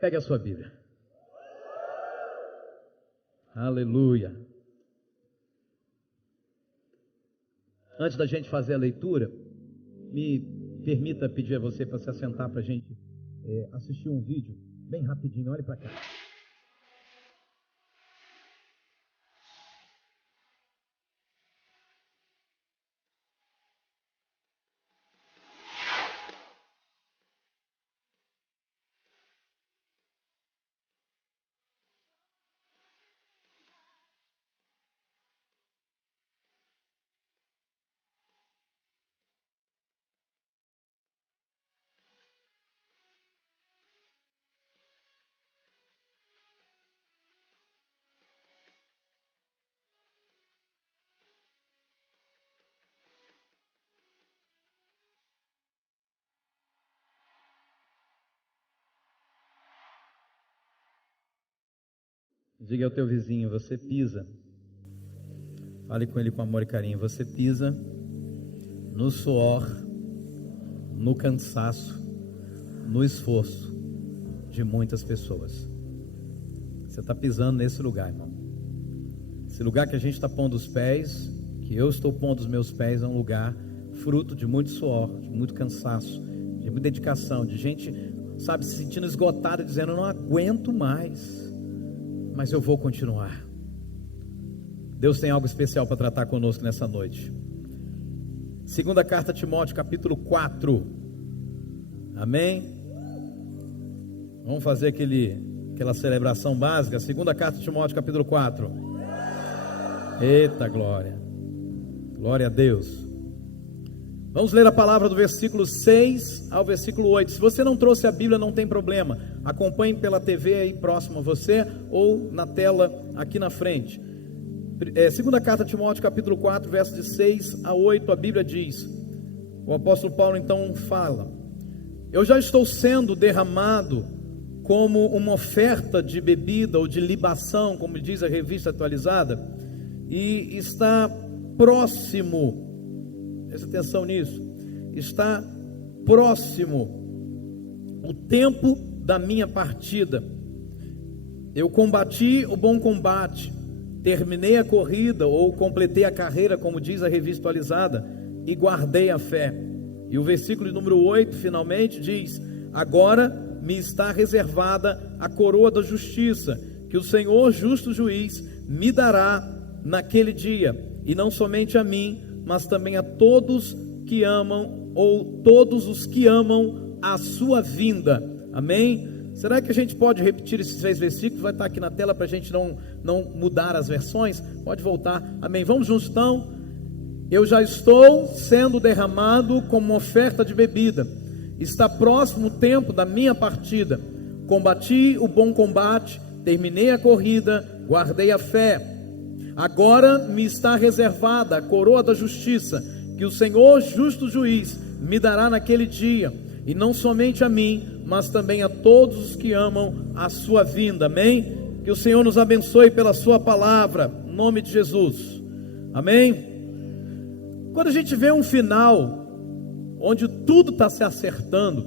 Pegue a sua Bíblia. Aleluia. Antes da gente fazer a leitura, me permita pedir a você para se assentar para a gente assistir um vídeo bem rapidinho. Olhe para cá. Diga ao teu vizinho, você pisa. Fale com ele com amor e carinho. Você pisa no suor, no cansaço, no esforço de muitas pessoas. Você está pisando nesse lugar, irmão. Esse lugar que a gente está pondo os pés, que eu estou pondo os meus pés, é um lugar fruto de muito suor, de muito cansaço, de muita dedicação, de gente, sabe, se sentindo esgotada, dizendo, eu não aguento mais, mas eu vou continuar. Deus tem algo especial para tratar conosco nessa noite. Segunda carta a Timóteo, capítulo 4. Amém? Vamos fazer aquela celebração básica. Segunda carta a Timóteo, capítulo 4. Eita glória. Glória a Deus. Vamos ler a palavra do versículo 6 ao versículo 8. Se você não trouxe a Bíblia, não tem problema. Acompanhe pela TV aí próximo a você, ou na tela aqui na frente. Segunda carta a Timóteo, capítulo 4, versos de 6 a 8, a Bíblia diz, o apóstolo Paulo então fala, eu já estou sendo derramado como uma oferta de bebida ou de libação, como diz a revista atualizada, e está próximo, preste atenção nisso, está próximo o tempo da minha partida. Eu combati o bom combate, terminei a corrida, ou completei a carreira, como diz a revista atualizada, e guardei a fé. E o versículo número 8, finalmente, diz, agora me está reservada a coroa da justiça, que o Senhor justo juiz me dará naquele dia, e não somente a mim, mas também a todos que amam, ou todos os que amam a sua vinda. Amém? Será que a gente pode repetir esses 3 versículos? Vai estar aqui na tela para a gente não mudar as versões. Pode voltar. Amém. Vamos juntos então. Eu já estou sendo derramado como oferta de bebida. Está próximo o tempo da minha partida. Combati o bom combate, terminei a corrida, guardei a fé. Agora me está reservada a coroa da justiça, que o Senhor justo juiz me dará naquele dia, e não somente a mim, mas também a todos os que amam a sua vinda. Amém? Que o Senhor nos abençoe pela sua palavra, em nome de Jesus. Amém? Quando a gente vê um final onde tudo está se acertando,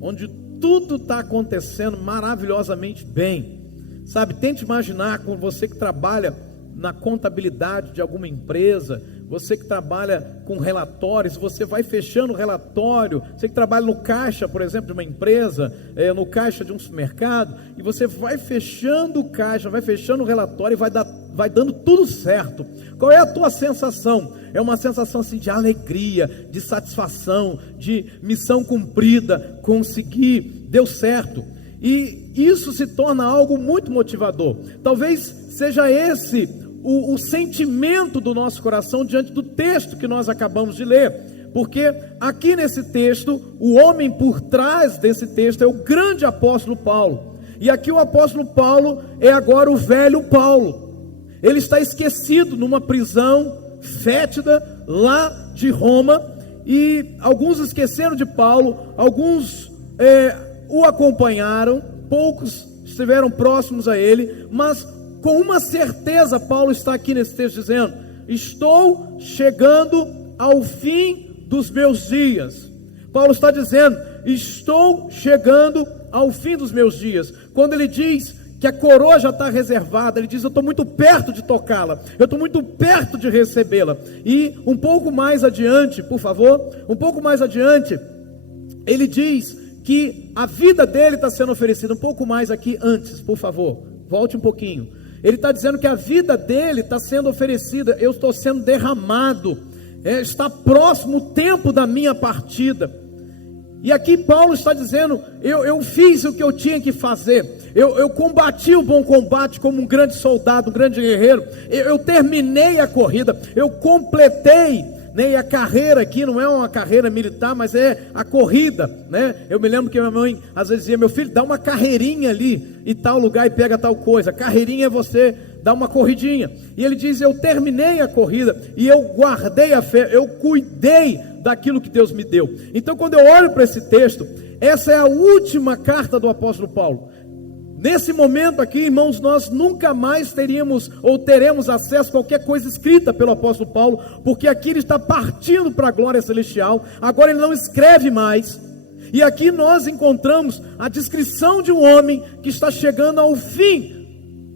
onde tudo está acontecendo maravilhosamente bem, sabe, tente imaginar com você que trabalha na contabilidade de alguma empresa, você que trabalha com relatórios, você vai fechando o relatório, você que trabalha no caixa, por exemplo, de uma empresa, no caixa de um supermercado, e você vai fechando o caixa, vai fechando o relatório e vai dando tudo certo. Qual é a tua sensação? É uma sensação assim de alegria, de satisfação, de missão cumprida, consegui, deu certo. E isso se torna algo muito motivador. Talvez seja esse o sentimento do nosso coração diante do texto que nós acabamos de ler, porque aqui nesse texto, o homem por trás desse texto é o grande apóstolo Paulo, e aqui o apóstolo Paulo é agora o velho Paulo. Ele está esquecido numa prisão fétida lá de Roma, e alguns esqueceram de Paulo, alguns o acompanharam, poucos estiveram próximos a ele, mas com uma certeza, Paulo está aqui nesse texto dizendo, estou chegando ao fim dos meus dias. Paulo está dizendo, estou chegando ao fim dos meus dias. Quando ele diz que a coroa já está reservada, ele diz: eu estou muito perto de tocá-la, eu estou muito perto de recebê-la. E um pouco mais adiante, por favor, um pouco mais adiante, ele diz que a vida dele está sendo oferecida. Um pouco mais aqui antes, por favor, volte um pouquinho. Ele está dizendo que a vida dele está sendo oferecida, eu estou sendo derramado, está próximo o tempo da minha partida. E aqui Paulo está dizendo: eu fiz o que eu tinha que fazer, eu combati o bom combate como um grande soldado, um grande guerreiro, eu terminei a corrida, eu completei, né? E a carreira aqui não é uma carreira militar, mas é a corrida, né? Eu me lembro que minha mãe às vezes dizia: meu filho, dá uma carreirinha ali em tal lugar e pega tal coisa. Carreirinha é você dar uma corridinha. E ele diz: eu terminei a corrida e eu guardei a fé, eu cuidei daquilo que Deus me deu. Então, quando eu olho para esse texto, essa é a última carta do apóstolo Paulo. Nesse momento aqui, irmãos, nós nunca mais teríamos ou teremos acesso a qualquer coisa escrita pelo apóstolo Paulo, porque aqui ele está partindo para a glória celestial. Agora ele não escreve mais. E aqui nós encontramos a descrição de um homem que está chegando ao fim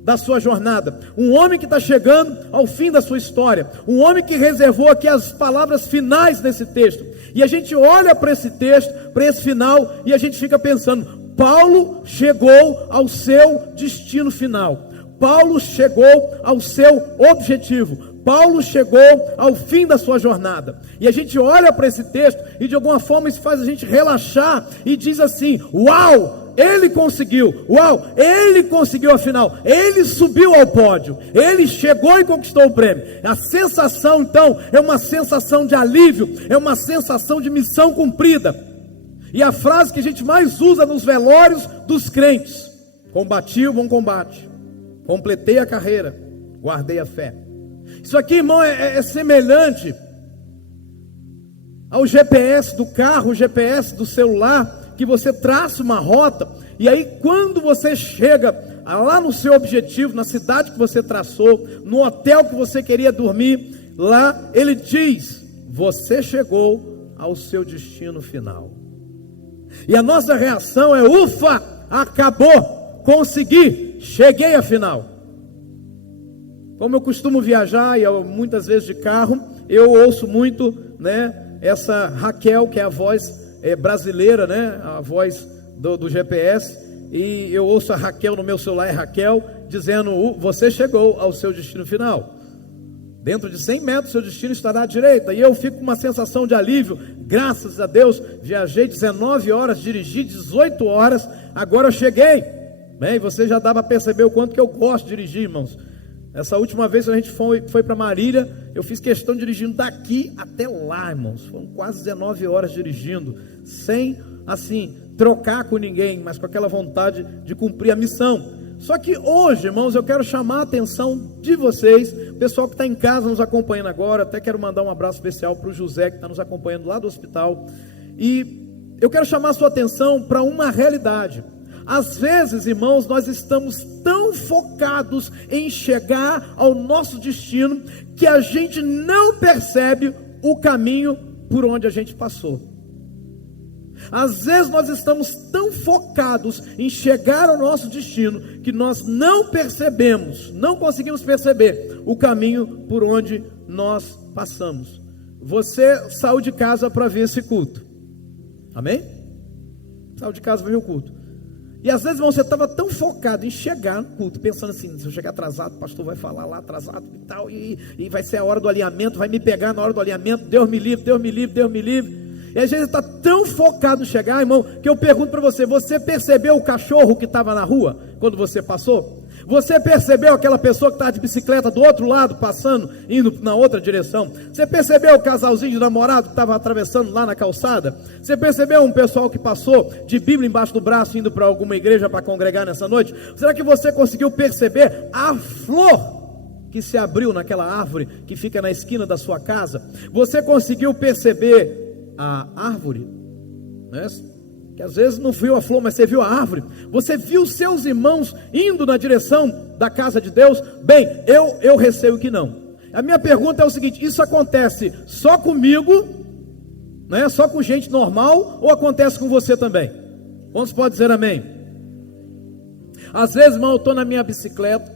da sua jornada, um homem que está chegando ao fim da sua história, um homem que reservou aqui as palavras finais desse texto. E a gente olha para esse texto, para esse final, e a gente fica pensando: Paulo chegou ao seu destino final, Paulo chegou ao seu objetivo, Paulo chegou ao fim da sua jornada. E a gente olha para esse texto e de alguma forma isso faz a gente relaxar e diz assim: uau! Ele conseguiu, uau, ele conseguiu a final, ele subiu ao pódio, ele chegou e conquistou o prêmio. A sensação então é uma sensação de alívio, é uma sensação de missão cumprida. E a frase que a gente mais usa nos velórios dos crentes: combati o bom combate, completei a carreira, guardei a fé. Isso aqui, irmão, é semelhante ao GPS do carro, o GPS do celular, que você traça uma rota, e aí quando você chega lá no seu objetivo, na cidade que você traçou, no hotel que você queria dormir, lá ele diz: você chegou ao seu destino final. E a nossa reação é: ufa, acabou, consegui, cheguei à final. Como eu costumo viajar, e muitas vezes de carro, eu ouço muito, né, essa Raquel, que é a voz brasileira, né, a voz do GPS, e eu ouço a Raquel no meu celular, é Raquel, dizendo: você chegou ao seu destino final, dentro de 100 metros seu destino estará à direita. E eu fico com uma sensação de alívio, graças a Deus, viajei 19 horas, dirigi 18 horas, agora eu cheguei, né? E você já dá para perceber o quanto que eu gosto de dirigir, irmãos. Essa última vez que a gente foi para Marília, eu fiz questão de dirigindo daqui até lá, irmãos. Foram quase 19 horas dirigindo, sem, assim, trocar com ninguém, mas com aquela vontade de cumprir a missão. Só que hoje, irmãos, eu quero chamar a atenção de vocês, pessoal que está em casa nos acompanhando agora. Até quero mandar um abraço especial para o José, que está nos acompanhando lá do hospital. E eu quero chamar a sua atenção para uma realidade. Às vezes, irmãos, nós estamos tão focados em chegar ao nosso destino, que a gente não percebe o caminho por onde a gente passou. Às vezes nós estamos tão focados em chegar ao nosso destino, que nós não percebemos, não conseguimos perceber o caminho por onde nós passamos. Você saiu de casa para ver esse culto, amém? Saiu de casa para ver o culto. E às vezes, irmão, você estava tão focado em chegar no culto, pensando assim: se eu chegar atrasado, o pastor vai falar lá atrasado e tal, e vai ser a hora do alinhamento, vai me pegar na hora do alinhamento, Deus me livre, Deus me livre, Deus me livre. E a gente está tão focado em chegar, irmão, que eu pergunto para você: você percebeu o cachorro que estava na rua quando você passou? Você percebeu aquela pessoa que estava de bicicleta do outro lado, passando, indo na outra direção? Você percebeu o casalzinho de namorado que estava atravessando lá na calçada? Você percebeu um pessoal que passou de Bíblia embaixo do braço, indo para alguma igreja para congregar nessa noite? Será que você conseguiu perceber a flor que se abriu naquela árvore que fica na esquina da sua casa? Você conseguiu perceber a árvore, né? Que às vezes não viu a flor, mas você viu a árvore. Você viu seus irmãos indo na direção da casa de Deus? Bem, eu receio que não. A minha pergunta é o seguinte: isso acontece só comigo, né? Só com gente normal, ou acontece com você também? Quantos podem dizer amém? Às vezes, irmão, eu estou na minha bicicleta,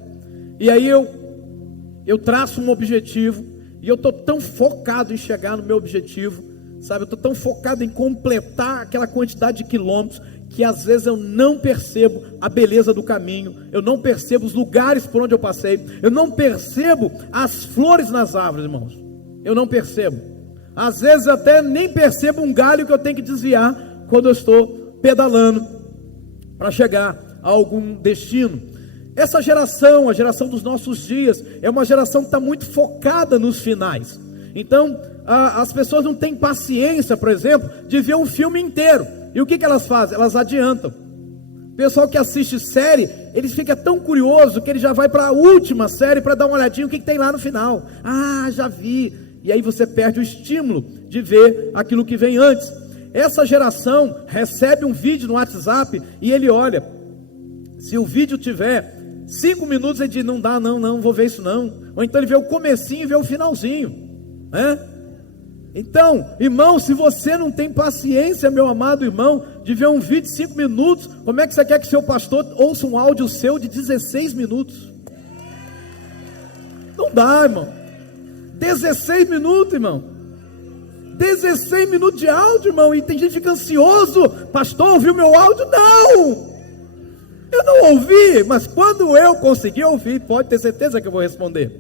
e aí eu traço um objetivo, e eu estou tão focado em chegar no meu objetivo, sabe? Eu estou tão focado em completar aquela quantidade de quilômetros, que às vezes eu não percebo a beleza do caminho, eu não percebo os lugares por onde eu passei, eu não percebo as flores nas árvores, irmãos. Eu não percebo. Às vezes eu até nem percebo um galho que eu tenho que desviar quando eu estou pedalando para chegar a algum destino. Essa geração, a geração dos nossos dias, é uma geração que está muito focada nos finais. Então, as pessoas não têm paciência, por exemplo, de ver um filme inteiro. E o que elas fazem? Elas adiantam. O pessoal que assiste série, eles ficam tão curiosos que ele já vai para a última série para dar uma olhadinha o que tem lá no final. Ah, já vi. E aí você perde o estímulo de ver aquilo que vem antes. Essa geração recebe um vídeo no WhatsApp e ele olha. Se o vídeo tiver 5 minutos, ele diz, não dá, não vou ver isso não. Ou então ele vê o comecinho e vê o finalzinho, né? Então, irmão, se você não tem paciência, meu amado irmão, de ver um vídeo de 5 minutos, como é que você quer que seu pastor ouça um áudio seu de 16 minutos? Não dá, irmão. 16 minutos, irmão. 16 minutos de áudio, irmão. E tem gente que fica ansioso. Pastor, ouviu meu áudio? Não! Eu não ouvi, mas quando eu conseguir ouvir, pode ter certeza que eu vou responder.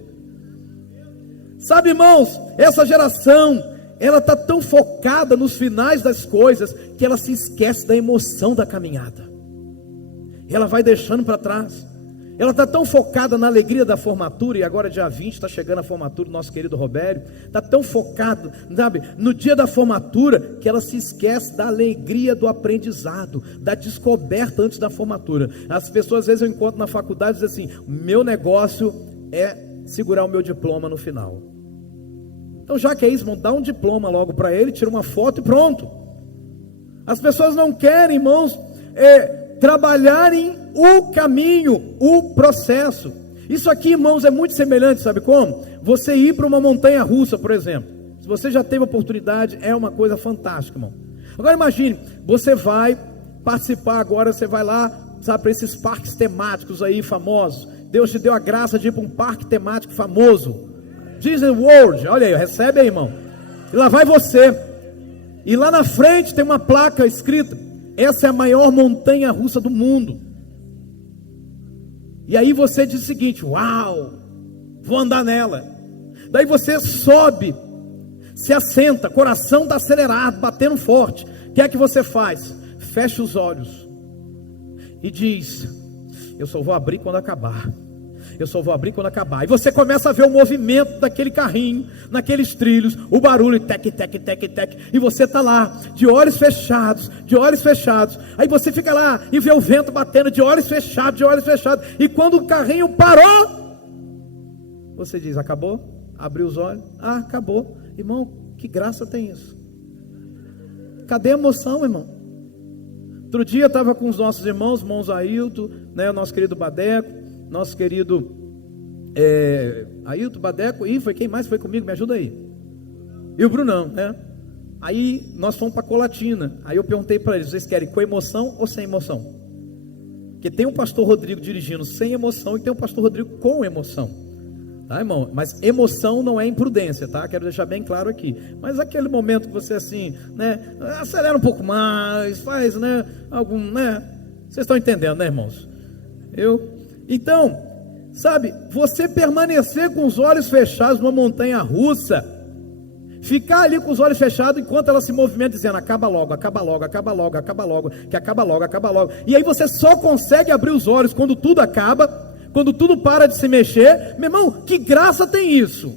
Sabe, irmãos, essa geração, ela está tão focada nos finais das coisas, que ela se esquece da emoção da caminhada. Ela vai deixando para trás. Ela está tão focada na alegria da formatura, e agora dia 20 está chegando a formatura do nosso querido Robério. Está tão focado, sabe, no dia da formatura, que ela se esquece da alegria do aprendizado, da descoberta antes da formatura. As pessoas às vezes eu encontro na faculdade e dizem assim, meu negócio é segurar o meu diploma no final. Então já que é isso, irmão, dá um diploma logo para ele, tira uma foto e pronto. As pessoas não querem, irmãos, trabalharem o caminho, o processo. Isso aqui, irmãos, é muito semelhante, sabe como? Você ir para uma montanha russa, por exemplo. Se você já teve oportunidade, é uma coisa fantástica, irmão. Agora imagine, você vai participar agora, você vai lá, sabe, para esses parques temáticos aí famosos. Deus te deu a graça de ir para um parque temático famoso, Disney World. Olha aí, recebe aí, irmão. E lá vai você. E lá na frente tem uma placa escrita, essa é a maior montanha russa do mundo. E aí você diz o seguinte, uau, vou andar nela. Daí você sobe, se assenta, coração está acelerado, batendo forte. O que é que você faz? Fecha os olhos e diz, eu só vou abrir quando acabar. Eu só vou abrir quando acabar. E você começa a ver o movimento daquele carrinho, naqueles trilhos, o barulho, tec, tec, tec, tec. E você está lá, de olhos fechados, de olhos fechados. Aí você fica lá e vê o vento batendo, de olhos fechados, de olhos fechados. E quando o carrinho parou, você diz, acabou? Abriu os olhos, acabou. Irmão, que graça tem isso? Cadê a emoção, irmão? Outro dia eu estava com os nossos irmãos Ailton, né, o nosso querido Badeco, nosso querido Ailton, Badeco, e foi quem mais foi comigo? Me ajuda aí. E o Brunão, né? Aí nós fomos para Colatina. Aí eu perguntei para eles, vocês querem com emoção ou sem emoção? Porque tem um pastor Rodrigo dirigindo sem emoção e tem um pastor Rodrigo com emoção. Tá, irmão? Mas emoção não é imprudência, tá? Quero deixar bem claro aqui. Mas aquele momento que você assim, né? Acelera um pouco mais, faz, né? Algum, né? Vocês estão entendendo, né, irmãos? Então, sabe, você permanecer com os olhos fechados numa montanha russa, ficar ali com os olhos fechados enquanto ela se movimenta dizendo, acaba logo, acaba logo, acaba logo, acaba logo, que acaba logo, acaba logo. E aí você só consegue abrir os olhos quando tudo acaba, quando tudo para de se mexer. Meu irmão, que graça tem isso?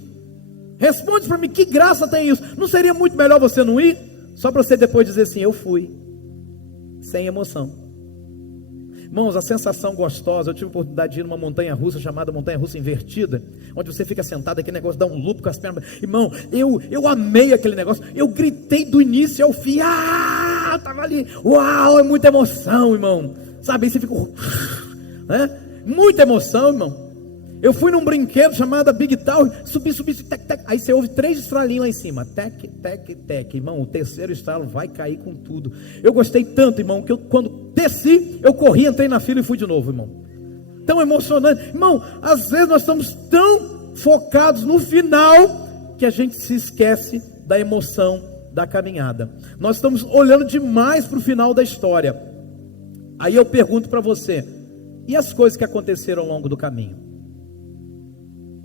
Responde para mim, que graça tem isso? Não seria muito melhor você não ir? Só para você depois dizer assim, eu fui, sem emoção. Irmãos, a sensação gostosa, eu tive a oportunidade de ir numa montanha russa chamada montanha russa invertida, onde você fica sentado, aquele negócio dá um loop com as pernas. Irmão, eu amei aquele negócio, eu gritei do início ao fim, estava ali, uau, é muita emoção, irmão, sabe, aí você fica, né? Muita emoção, irmão. Eu fui num brinquedo chamado Big Tower, subi, tec, tec, aí você ouve 3 estralinhos lá em cima, tec, tec, tec, irmão, o terceiro estralo vai cair com tudo. Eu gostei tanto, irmão, que quando desci, eu corri, entrei na fila e fui de novo, irmão. Tão emocionante, irmão, às vezes nós estamos tão focados no final, que a gente se esquece da emoção da caminhada. Nós estamos olhando demais para o final da história. Aí eu pergunto para você, e as coisas que aconteceram ao longo do caminho?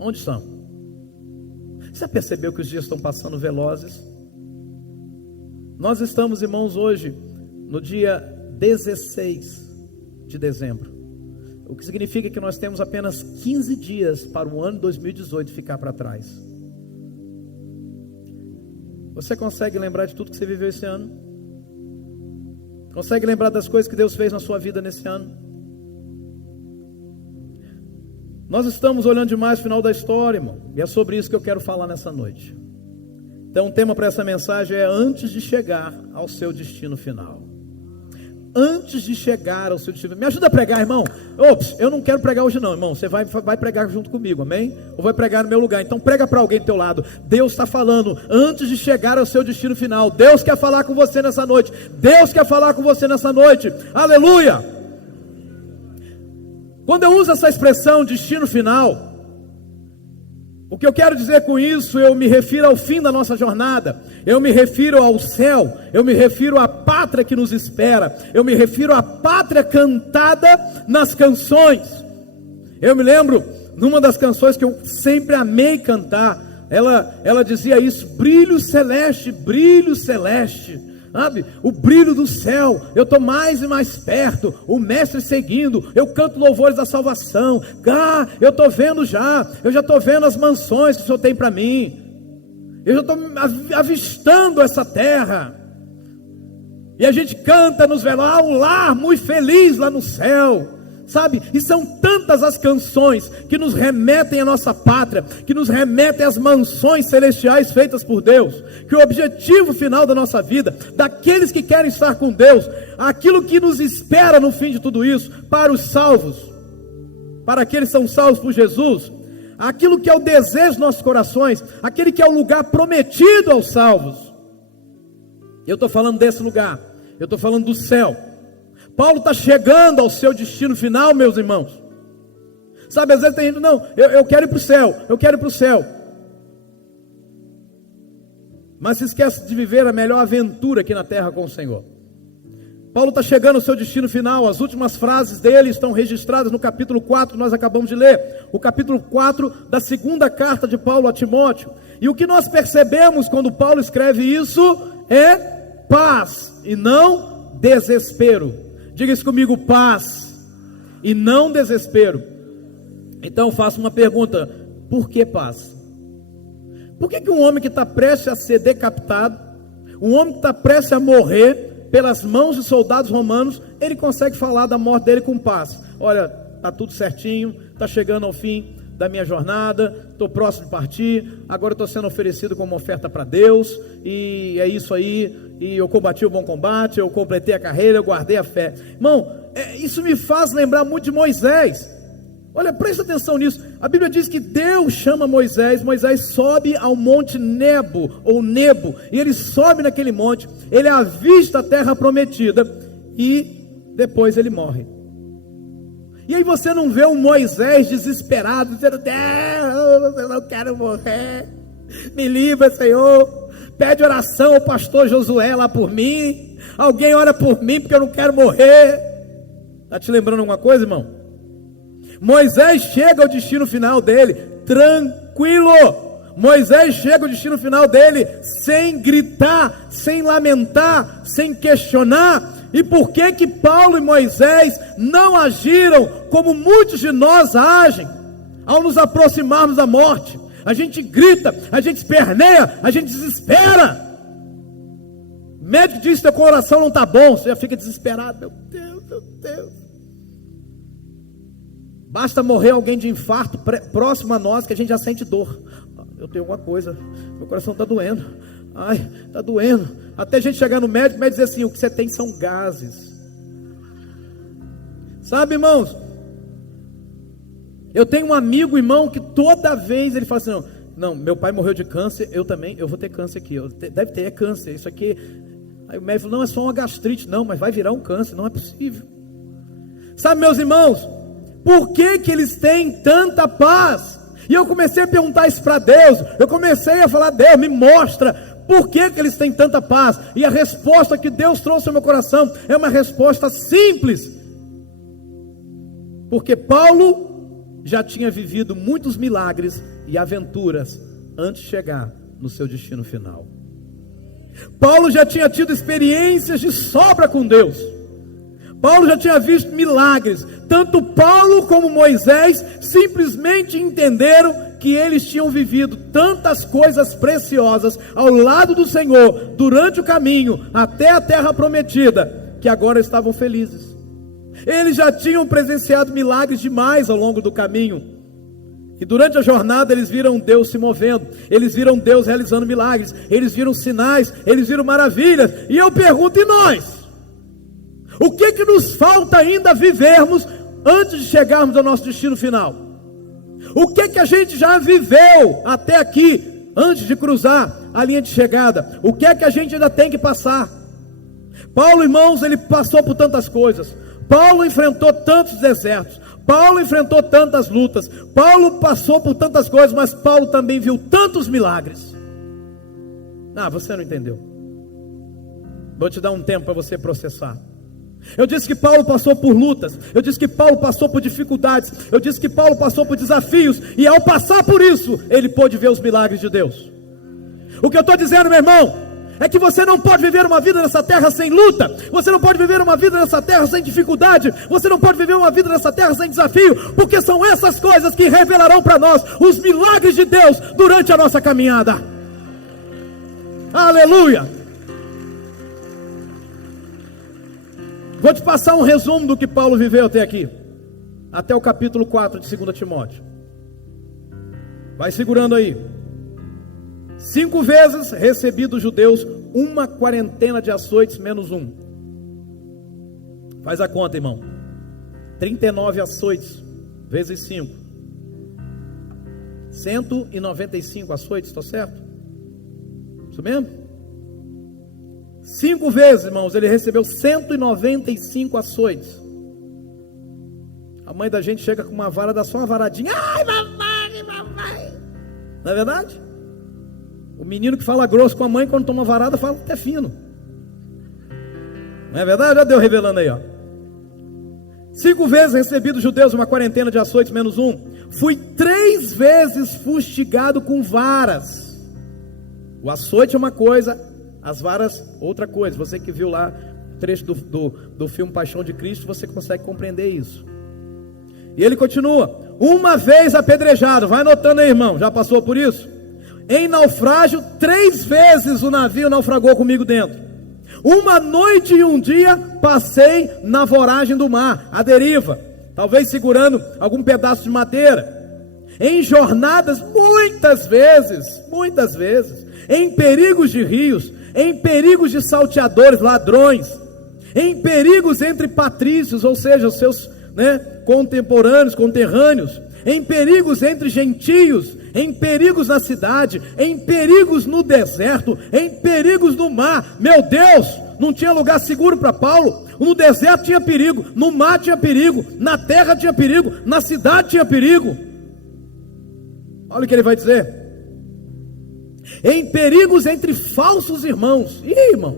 Onde são? Você já percebeu que os dias estão passando velozes? Nós estamos, irmãos, hoje no dia 16 de dezembro, o que significa que nós temos apenas 15 dias para o ano 2018 ficar para trás. Você consegue lembrar de tudo que você viveu esse ano? Consegue lembrar das coisas que Deus fez na sua vida nesse ano? Nós estamos olhando demais o final da história, irmão, e é sobre isso que eu quero falar nessa noite. Então o tema para essa mensagem é antes de chegar ao seu destino final. Antes de chegar ao seu destino. Me ajuda a pregar, irmão. Ops, eu não quero pregar hoje não, irmão. Você vai pregar junto comigo, amém? Ou vai pregar no meu lugar. Então prega para alguém do teu lado. Deus está falando antes de chegar ao seu destino final. Deus quer falar com você nessa noite. Deus quer falar com você nessa noite. Aleluia! Quando eu uso essa expressão destino final, o que eu quero dizer com isso, eu me refiro ao fim da nossa jornada, eu me refiro ao céu, eu me refiro à pátria que nos espera, eu me refiro à pátria cantada nas canções. Eu me lembro, numa das canções que eu sempre amei cantar, ela dizia isso, brilho celeste, sabe? O brilho do céu, eu estou mais e mais perto, o mestre seguindo, eu canto louvores da salvação, eu estou vendo eu já estou vendo as mansões que o Senhor tem para mim, eu já estou avistando essa terra, e a gente canta nos velórios, um lar muito feliz lá no céu, sabe? E são tantas as canções que nos remetem à nossa pátria, que nos remetem às mansões celestiais feitas por Deus, que o objetivo final da nossa vida, daqueles que querem estar com Deus, aquilo que nos espera no fim de tudo isso, para os salvos, para aqueles que são salvos por Jesus, aquilo que é o desejo dos nossos corações, aquele que é o lugar prometido aos salvos. Eu estou falando desse lugar, eu estou falando do céu. Paulo está chegando ao seu destino final, meus irmãos. Sabe, às vezes tem gente, não, eu quero ir para o céu, eu quero ir para o céu. Mas se esquece de viver a melhor aventura aqui na terra com o Senhor. Paulo está chegando ao seu destino final, as últimas frases dele estão registradas no capítulo 4 que nós acabamos de ler. O capítulo 4 da segunda carta de Paulo a Timóteo. E o que nós percebemos quando Paulo escreve isso é paz e não desespero. Diga isso comigo, paz e não desespero. Então eu faço uma pergunta, por que paz? Por que um homem que está prestes a ser decapitado, um homem que está prestes a morrer pelas mãos de soldados romanos, ele consegue falar da morte dele com paz? Olha, está tudo certinho, está chegando ao fim da minha jornada, estou próximo de partir, agora estou sendo oferecido como oferta para Deus, e é isso aí, e eu combati o bom combate, eu completei a carreira, eu guardei a fé. Irmão, isso me faz lembrar muito de Moisés. Olha, presta atenção nisso, a Bíblia diz que Deus chama Moisés sobe ao monte Nebo, e ele sobe naquele monte, ele avista a terra prometida, e depois ele morre. E aí você não vê um Moisés desesperado, dizendo, eu não quero morrer, me livra, Senhor, pede oração ao pastor Josué lá por mim, alguém ora por mim porque eu não quero morrer. Está te lembrando alguma coisa, irmão? Moisés chega ao destino final dele, tranquilo. Moisés chega ao destino final dele, sem gritar, sem lamentar, sem questionar. E por que Paulo e Moisés não agiram como muitos de nós agem, ao nos aproximarmos da morte? A gente grita, a gente esperneia, a gente desespera. O médico diz que teu coração não está bom, você já fica desesperado, meu Deus. Basta morrer alguém de infarto próximo a nós, que a gente já sente dor. Eu tenho alguma coisa, meu coração está doendo. Ai, está doendo. Até a gente chegar no médico, o médico dizer assim, o que você tem são gases. Sabe, irmãos, Eu tenho um amigo, irmão, que toda vez ele fala assim: não, meu pai morreu de câncer, eu também, eu vou ter câncer aqui. Deve ter, é câncer, isso aqui. Aí o médico falou: não, é só uma gastrite. Não, mas vai virar um câncer, não é possível. Sabe, meus irmãos, por que que eles têm tanta paz? E eu comecei a perguntar isso para Deus. Eu comecei a falar: Deus, me mostra por que que eles têm tanta paz. E a resposta que Deus trouxe ao meu coração é uma resposta simples. Porque Paulo já tinha vivido muitos milagres e aventuras antes de chegar no seu destino final. Paulo já tinha tido experiências de sobra com Deus. Paulo já tinha visto milagres. Tanto Paulo como Moisés simplesmente entenderam que eles tinham vivido tantas coisas preciosas ao lado do Senhor durante o caminho até a terra prometida, que agora estavam felizes. Eles já tinham presenciado milagres demais ao longo do caminho, e durante a jornada eles viram Deus se movendo, eles viram Deus realizando milagres, eles viram sinais, eles viram maravilhas. E eu pergunto: e nós? O que que nos falta ainda vivermos antes de chegarmos ao nosso destino final? O que que a gente já viveu até aqui, antes de cruzar a linha de chegada? O que é que a gente ainda tem que passar? Paulo, irmãos, ele passou por tantas coisas. Paulo enfrentou tantos desertos, Paulo enfrentou tantas lutas, Paulo passou por tantas coisas, mas Paulo também viu tantos milagres. Você não entendeu. Vou te dar um tempo para você processar. Eu disse que Paulo passou por lutas, eu disse que Paulo passou por dificuldades, eu disse que Paulo passou por desafios, e ao passar por isso, ele pôde ver os milagres de Deus. O que eu estou dizendo, meu irmão, é que você não pode viver uma vida nessa terra sem luta, você não pode viver uma vida nessa terra sem dificuldade, você não pode viver uma vida nessa terra sem desafio, porque são essas coisas que revelarão para nós os milagres de Deus durante a nossa caminhada. Aleluia! Vou te passar um resumo do que Paulo viveu até aqui, até o capítulo 4 de 2 Timóteo. Vai segurando aí. 5 vezes recebi dos judeus uma quarentena de açoites menos um. Faz a conta, irmão. 39 açoites vezes 5. 195 açoites, está certo? Isso mesmo? 5 vezes, irmãos, ele recebeu 195 açoites. A mãe da gente chega com uma vara, dá só uma varadinha. Ai, mamãe, mamãe. Não é verdade? O menino que fala grosso com a mãe, quando toma varada, fala que é fino. Não é verdade? Já deu revelando aí, ó. 5 vezes recebi dos judeus uma quarentena de açoites menos um. Fui 3 vezes fustigado com varas. O açoite é uma coisa, as varas outra coisa. Você que viu lá o trecho do filme Paixão de Cristo, você consegue compreender isso. E ele continua: 1 vez apedrejado. Vai anotando aí, irmão, já passou por isso? Em naufrágio, 3 vezes o navio naufragou comigo dentro. 1 noite e 1 dia passei na voragem do mar, à deriva, talvez segurando algum pedaço de madeira. Em jornadas, muitas vezes, em perigos de rios, em perigos de salteadores, ladrões, em perigos entre patrícios, ou seja, os seus conterrâneos, em perigos entre gentios, em perigos na cidade, em perigos no deserto, em perigos no mar. Meu Deus, não tinha lugar seguro para Paulo. No deserto tinha perigo, no mar tinha perigo, na terra tinha perigo, na cidade tinha perigo. Olha o que ele vai dizer: em perigos entre falsos irmãos. Ih, irmão,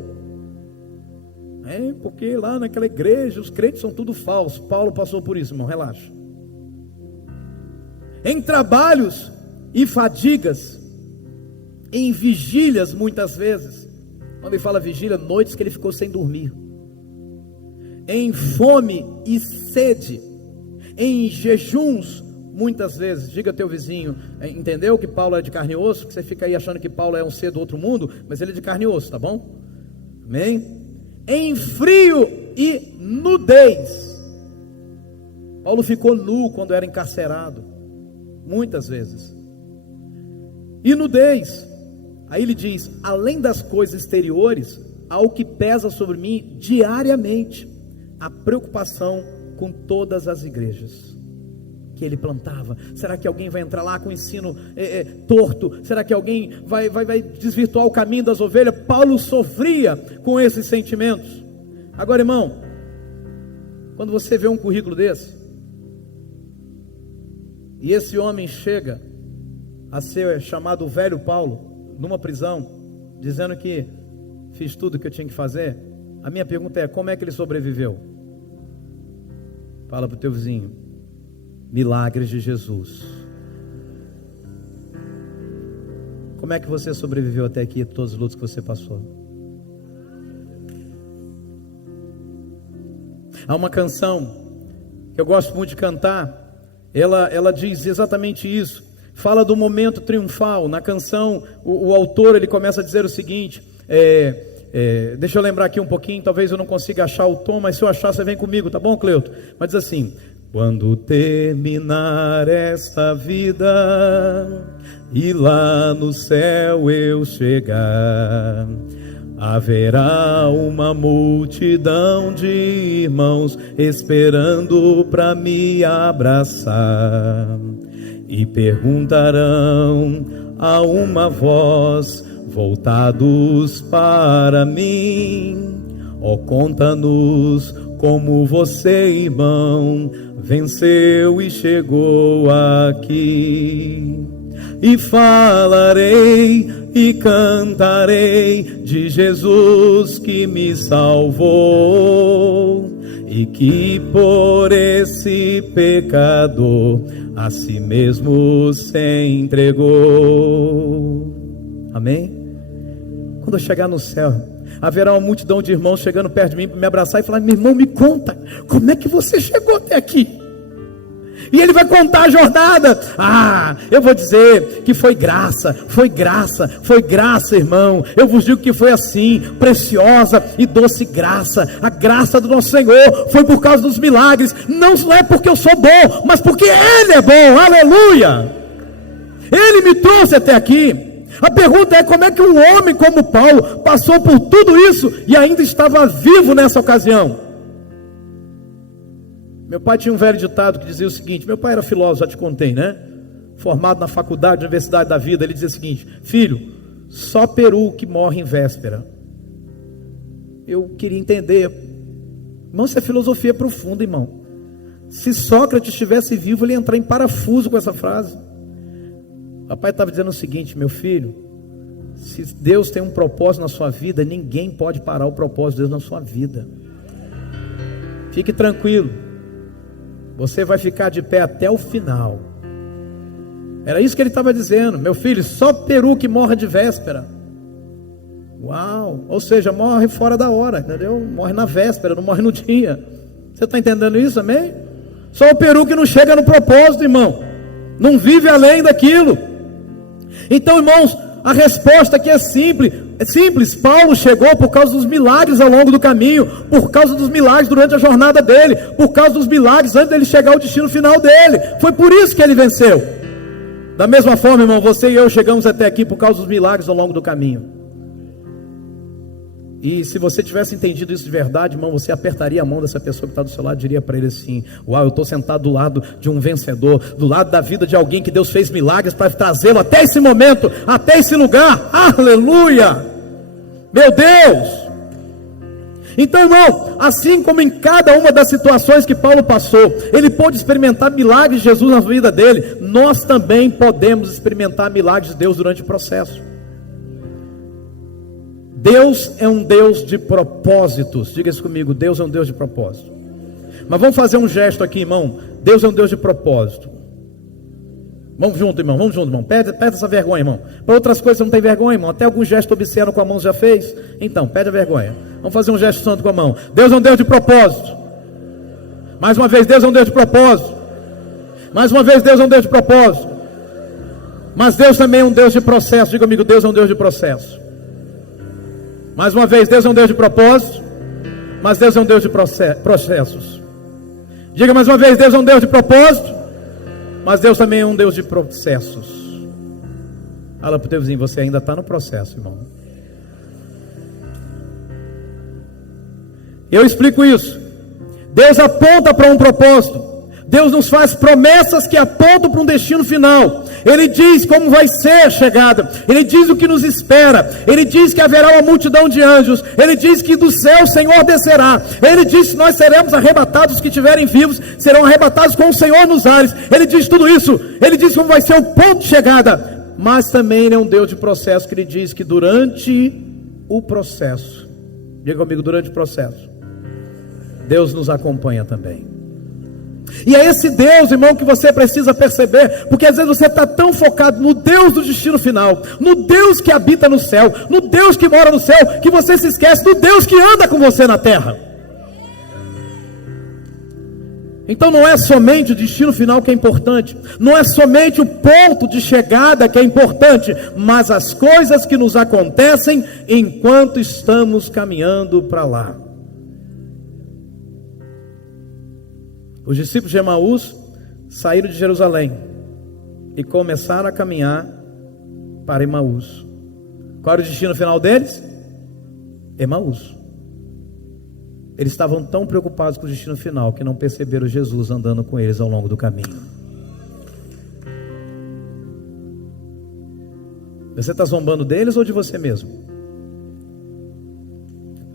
porque lá naquela igreja os crentes são tudo falsos. Paulo passou por isso, irmão, relaxa. Em trabalhos e fadigas, em vigílias muitas vezes. Quando ele fala vigília, noites que ele ficou sem dormir. Em fome e sede, em jejuns muitas vezes. Diga ao teu vizinho: entendeu que Paulo é de carne e osso? Que você fica aí achando que Paulo é um ser do outro mundo, mas ele é de carne e osso, tá bom? Amém? Em frio e nudez. Paulo ficou nu quando era encarcerado, muitas vezes. E nudez. Aí ele diz: além das coisas exteriores, há o que pesa sobre mim diariamente, a preocupação com todas as igrejas. que ele plantava? Será que alguém vai entrar lá com o ensino torto? Será que alguém vai desvirtuar o caminho das ovelhas? Paulo sofria com esses sentimentos. Agora, irmão, quando você vê um currículo desse, e esse homem chega a ser chamado velho Paulo, numa prisão, dizendo que fiz tudo o que eu tinha que fazer, a minha pergunta é: como é que ele sobreviveu? Fala para o teu vizinho: milagres de Jesus. Como é que você sobreviveu até aqui, todos os lutos que você passou? Há uma canção que eu gosto muito de cantar, ela diz exatamente isso, fala do momento triunfal. Na canção, o autor, ele começa a dizer o seguinte, deixa eu lembrar aqui um pouquinho, talvez eu não consiga achar o tom, mas se eu achar, você vem comigo, tá bom, Cleuto? Mas diz assim: quando terminar esta vida e lá no céu eu chegar, haverá uma multidão de irmãos esperando para me abraçar, e perguntarão a uma voz, voltados para mim: ó, conta-nos como você, irmão, venceu e chegou aqui. E falarei e cantarei de Jesus que me salvou, e que por esse pecador a si mesmo se entregou. Amém? Quando eu chegar no céu, haverá uma multidão de irmãos chegando perto de mim para me abraçar e falar: meu irmão, me conta, como é que você chegou até aqui? E ele vai contar a jornada. Eu vou dizer que foi graça, foi graça, foi graça, irmão. Eu vos digo que foi assim, preciosa e doce graça. A graça do nosso Senhor foi por causa dos milagres. Não é porque eu sou bom, mas porque Ele é bom. Aleluia! Ele me trouxe até aqui. A pergunta é: como é que um homem como Paulo passou por tudo isso e ainda estava vivo nessa ocasião? Meu pai tinha um velho ditado que dizia o seguinte, meu pai era filósofo, já te contei, né? Formado na faculdade, universidade da vida. Ele dizia o seguinte: filho, só peru que morre em véspera. Eu queria entender, irmão, isso é filosofia profunda, irmão. Se Sócrates estivesse vivo, ele ia entrar em parafuso com essa frase. Papai estava dizendo o seguinte: meu filho, se Deus tem um propósito na sua vida, ninguém pode parar o propósito de Deus na sua vida. Fique tranquilo, você vai ficar de pé até o final. Era isso que ele estava dizendo: meu filho, só peru que morre de véspera. Uau! Ou seja, morre fora da hora, entendeu? Morre na véspera, não morre no dia. Você está entendendo isso, amém? Só o peru que não chega no propósito, irmão, não vive além daquilo. Então, irmãos, a resposta aqui é simples. É simples. Paulo chegou por causa dos milagres ao longo do caminho, por causa dos milagres durante a jornada dele, por causa dos milagres antes dele chegar ao destino final dele. Foi por isso que ele venceu. Da mesma forma, irmão, você e eu chegamos até aqui por causa dos milagres ao longo do caminho. E se você tivesse entendido isso de verdade, irmão, você apertaria a mão dessa pessoa que está do seu lado e diria para ele assim: uau, eu estou sentado do lado de um vencedor, do lado da vida de alguém que Deus fez milagres para trazê-lo até esse momento, até esse lugar. Aleluia! Meu Deus! Então, irmão, assim como em cada uma das situações que Paulo passou, ele pôde experimentar milagres de Jesus na vida dele, nós também podemos experimentar milagres de Deus durante o processo. Deus é um Deus de propósitos. Diga isso comigo: Deus é um Deus de propósito. Mas vamos fazer um gesto aqui, irmão. Deus é um Deus de propósito. Vamos junto, irmão, vamos junto, irmão. Pede essa vergonha, irmão. Para outras coisas você não tem vergonha, irmão. Até algum gesto obsceno com a mão você já fez? Então, pede a vergonha. Vamos fazer um gesto santo com a mão. Deus é um Deus de propósito. Mais uma vez, Deus é um Deus de propósito. Mais uma vez, Deus é um Deus de propósito. Mas Deus também é um Deus de processo. Diga comigo: Deus é um Deus de processo. Mais uma vez, Deus é um Deus de propósito, mas Deus é um Deus de processos. Diga mais uma vez: Deus é um Deus de propósito, mas Deus também é um Deus de processos. Fala para o teu vizinho: você ainda está no processo, irmão. Eu explico isso. Deus aponta para um propósito, Deus nos faz promessas que apontam para um destino final. Ele diz como vai ser a chegada. Ele diz o que nos espera. Ele diz que haverá uma multidão de anjos. Ele diz que do céu o Senhor descerá. Ele diz que nós seremos arrebatados, os que estiverem vivos serão arrebatados com o Senhor nos ares. Ele diz tudo isso. Ele diz como vai ser o ponto de chegada. Mas também Ele é um Deus de processo, que Ele diz que durante o processo, diga comigo, durante o processo, Deus nos acompanha também. E é esse Deus, irmão, que você precisa perceber, porque às vezes você está tão focado no Deus do destino final, no Deus que habita no céu, no Deus que mora no céu, que você se esquece do Deus que anda com você na terra. Então não é somente o destino final que é importante, não é somente o ponto de chegada que é importante, mas as coisas que nos acontecem enquanto estamos caminhando para lá. Os discípulos de Emaús saíram de Jerusalém e começaram a caminhar para Emaús. Qual era o destino final deles? Emaús. Eles estavam tão preocupados com o destino final que não perceberam Jesus andando com eles ao longo do caminho. Você está zombando deles ou de você mesmo?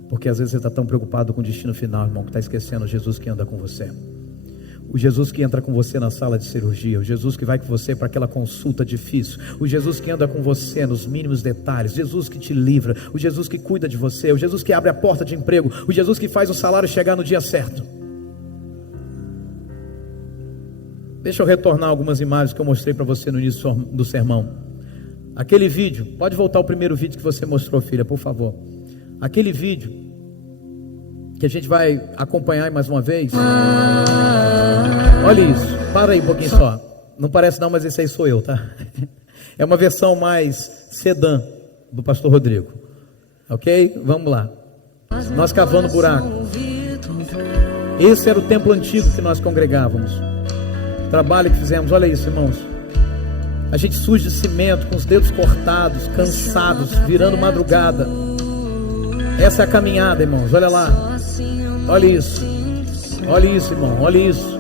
Porque às vezes você está tão preocupado com o destino final, irmão, que está esquecendo o Jesus que anda com você. O Jesus que entra com você na sala de cirurgia, o Jesus que vai com você para aquela consulta difícil, o Jesus que anda com você nos mínimos detalhes, Jesus que te livra, o Jesus que cuida de você, o Jesus que abre a porta de emprego, o Jesus que faz o salário chegar no dia certo. Deixa eu retornar algumas imagens que eu mostrei para você no início do sermão. Aquele vídeo, pode voltar ao primeiro vídeo que você mostrou, filha, por favor. Aquele vídeo que a gente vai acompanhar mais uma vez. Olha isso, para aí um pouquinho só. Não parece não, mas esse aí sou eu, tá? É uma versão mais sedã do pastor Rodrigo. Ok? Vamos lá. Nós cavando buraco. Esse era o templo antigo que nós congregávamos. O trabalho que fizemos, olha isso, irmãos. A gente suja de cimento, com os dedos cortados, cansados, virando madrugada. Essa é a caminhada, irmãos, olha lá. Olha isso. Olha isso, irmão, olha isso.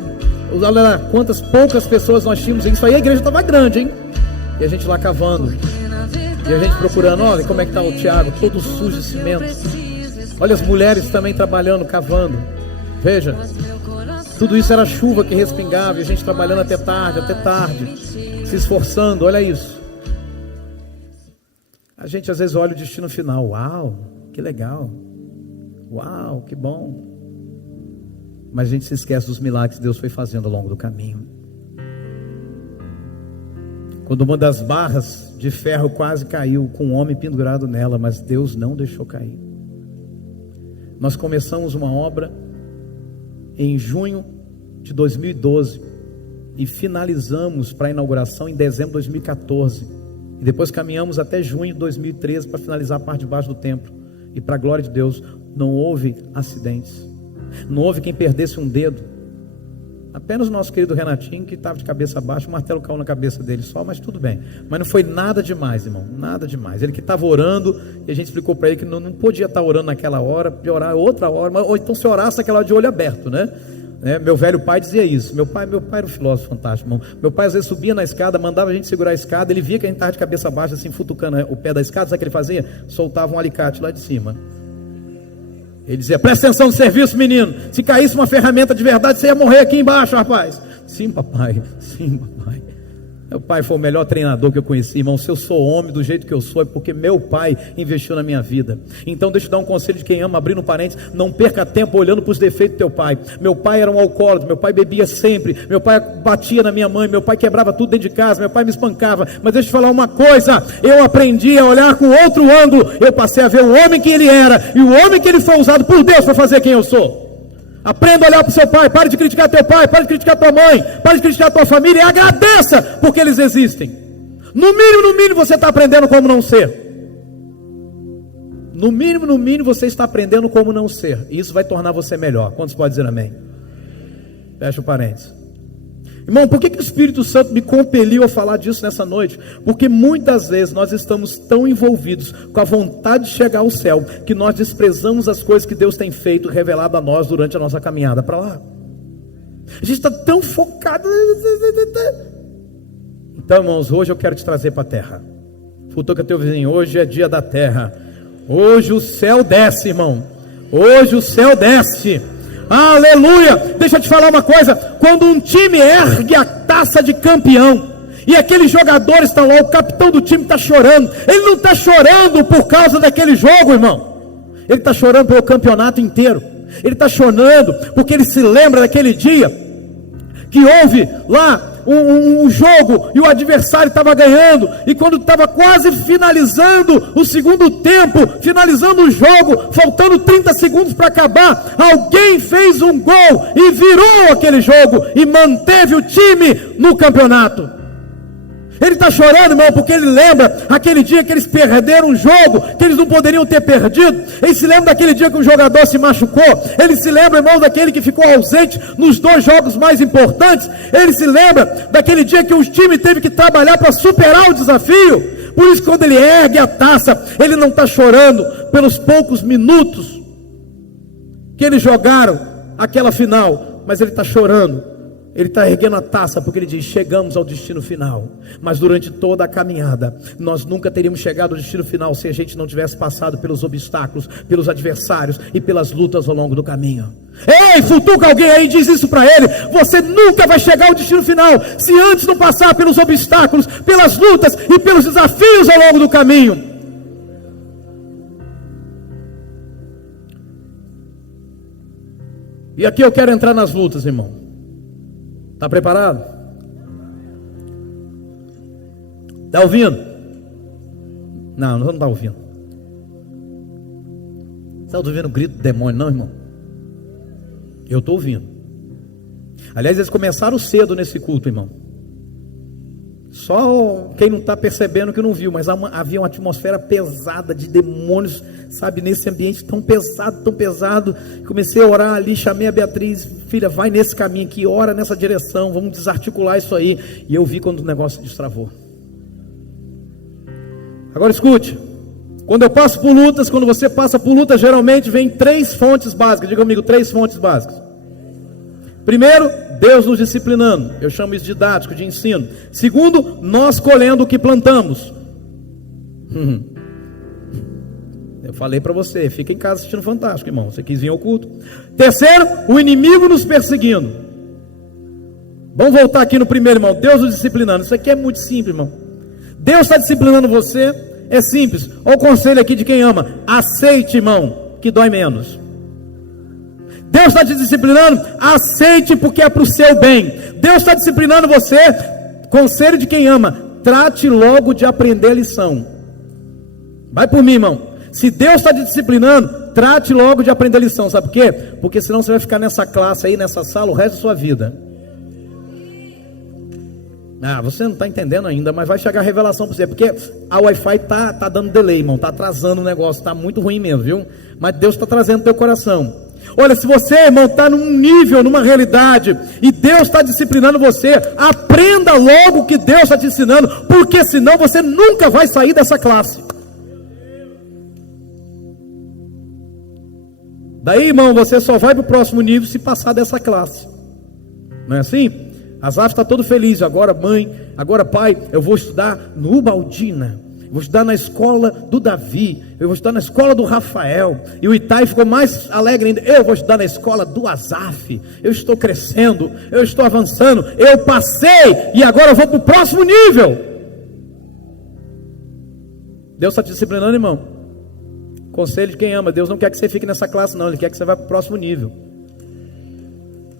Olha lá, quantas poucas pessoas nós tínhamos. Isso aí a igreja estava grande, hein? E a gente lá cavando. E a gente procurando, olha como é que está o Tiago, todo sujo de cimento. Olha as mulheres também trabalhando, cavando. Veja, tudo isso era chuva que respingava. E a gente trabalhando até tarde, se esforçando, olha isso. A gente às vezes olha o destino final. Uau, que legal. Uau, que bom. Mas a gente se esquece dos milagres que Deus foi fazendo ao longo do caminho. Quando uma das barras de ferro quase caiu, com um homem pendurado nela, mas Deus não deixou cair. Nós começamos uma obra em junho de 2012 e finalizamos para a inauguração em dezembro de 2014. E depois caminhamos até junho de 2013 para finalizar a parte de baixo do templo. E para a glória de Deus, não houve acidentes. Não houve quem perdesse um dedo. Apenas o nosso querido Renatinho, que estava de cabeça baixa, o martelo caiu na cabeça dele só, mas tudo bem. Mas não foi nada demais, irmão, nada demais. Ele que estava orando, e a gente explicou para ele que não podia estar orando naquela hora, podia orar outra hora, ou então se orasse naquela hora de olho aberto, né? Meu velho pai dizia isso. Meu pai era um filósofo fantástico, irmão. Meu pai às vezes subia na escada, mandava a gente segurar a escada. Ele via que a gente estava de cabeça baixa, assim, futucando o pé da escada. Sabe o que ele fazia? Soltava um alicate lá de cima. Ele dizia: presta atenção no serviço, menino. Se caísse uma ferramenta de verdade, você ia morrer aqui embaixo, rapaz. Sim, papai. Sim, papai. Meu pai foi o melhor treinador que eu conheci, irmão. Se eu sou homem do jeito que eu sou, é porque meu pai investiu na minha vida. Então deixa eu dar um conselho de quem ama, abrindo parênteses: não perca tempo olhando para os defeitos do teu pai. Meu pai era um alcoólatra, meu pai bebia sempre, meu pai batia na minha mãe, meu pai quebrava tudo dentro de casa, meu pai me espancava. Mas deixa eu te falar uma coisa: eu aprendi a olhar com outro ângulo. Eu passei a ver o homem que ele era e o homem que ele foi usado por Deus para fazer quem eu sou. Aprenda a olhar para o seu pai. Pare de criticar teu pai, pare de criticar tua mãe, pare de criticar tua família e agradeça porque eles existem. No mínimo você está aprendendo como não ser. No mínimo você está aprendendo como não ser. E isso vai tornar você melhor. Quantos podem dizer amém? Fecha o parênteses. Irmão, por que o Espírito Santo me compeliu a falar disso nessa noite? Porque muitas vezes nós estamos tão envolvidos com a vontade de chegar ao céu, que nós desprezamos as coisas que Deus tem feito, revelado a nós durante a nossa caminhada para lá. A gente está tão focado. Então, irmãos, hoje eu quero te trazer para a terra. Futuca teu vizinho, hoje é dia da terra. Hoje o céu desce, irmão. Hoje o céu desce. Aleluia. Deixa eu te falar uma coisa. Quando um time ergue a taça de campeão, e aqueles jogadores estão lá, o capitão do time está chorando. Ele não está chorando por causa daquele jogo, irmão. Ele está chorando pelo campeonato inteiro. Ele está chorando porque ele se lembra daquele dia que houve lá um jogo e o adversário estava ganhando, e quando estava quase finalizando o segundo tempo, finalizando o jogo, faltando 30 segundos para acabar, alguém fez um gol e virou aquele jogo e manteve o time no campeonato. Ele está chorando, irmão, porque ele lembra aquele dia que eles perderam um jogo que eles não poderiam ter perdido. Ele se lembra daquele dia que um jogador se machucou. Ele se lembra, irmão, daquele que ficou ausente nos 2 jogos mais importantes. Ele se lembra daquele dia que o time teve que trabalhar para superar o desafio. Por isso, quando ele ergue a taça, ele não está chorando pelos poucos minutos que eles jogaram aquela final, mas ele está chorando. Ele está erguendo a taça porque ele diz: chegamos ao destino final. Mas durante toda a caminhada, nós nunca teríamos chegado ao destino final se a gente não tivesse passado pelos obstáculos, pelos adversários e pelas lutas ao longo do caminho. Ei, futuca alguém aí, diz isso para ele: você nunca vai chegar ao destino final se antes não passar pelos obstáculos, pelas lutas e pelos desafios ao longo do caminho. E aqui eu quero entrar nas lutas, irmão. Está preparado? Está ouvindo? Não está ouvindo. Você está ouvindo o grito do demônio, não, irmão? Eu estou ouvindo. Aliás, eles começaram cedo nesse culto, irmão. Só quem não está percebendo que não viu, mas havia uma atmosfera pesada de demônios, sabe, nesse ambiente tão pesado. Comecei a orar ali, chamei a Beatriz: filha, vai nesse caminho aqui, ora nessa direção, vamos desarticular isso aí. E eu vi quando o negócio destravou. Agora escute, quando eu passo por lutas, quando você passa por lutas, geralmente vem 3 fontes básicas. Diga comigo, 3 fontes básicas. Primeiro, Deus nos disciplinando. Eu chamo isso de didático, de ensino. Segundo, nós colhendo o que plantamos. Eu falei para você, fica em casa assistindo Fantástico, irmão. Você quis vir ao culto. Terceiro, o inimigo nos perseguindo. Vamos voltar aqui no primeiro, irmão. Deus nos disciplinando. Isso aqui é muito simples, irmão. Deus está disciplinando você. É simples. Olha o conselho aqui de quem ama: aceite, irmão, que dói menos. Deus está te disciplinando, aceite, porque é para o seu bem. Deus está disciplinando você, conselho de quem ama: trate logo de aprender a lição. Vai por mim, irmão. Se Deus está te disciplinando, trate logo de aprender a lição. Sabe por quê? Porque senão você vai ficar nessa classe aí, nessa sala, o resto da sua vida. Você não está entendendo ainda, mas vai chegar a revelação para você, porque a Wi-Fi tá dando delay, irmão, está atrasando o negócio, está muito ruim mesmo, viu? Mas Deus está trazendo teu coração. Olha, se você, irmão, está num nível, numa realidade, e Deus está disciplinando você, aprenda logo o que Deus está te ensinando, porque senão você nunca vai sair dessa classe. Daí, irmão, você só vai para o próximo nível se passar dessa classe. Não é assim? Asaf está todo feliz. Agora, mãe, agora, pai, eu vou estudar no Ubaldina. Vou estudar na escola do Davi. Eu vou estudar na escola do Rafael. E o Itai ficou mais alegre ainda: eu vou estudar na escola do Asaf. Eu estou crescendo, eu estou avançando, eu passei, e agora eu vou para o próximo nível. Deus está te disciplinando, irmão. Conselho de quem ama: Deus não quer que você fique nessa classe, não. Ele quer que você vá para o próximo nível.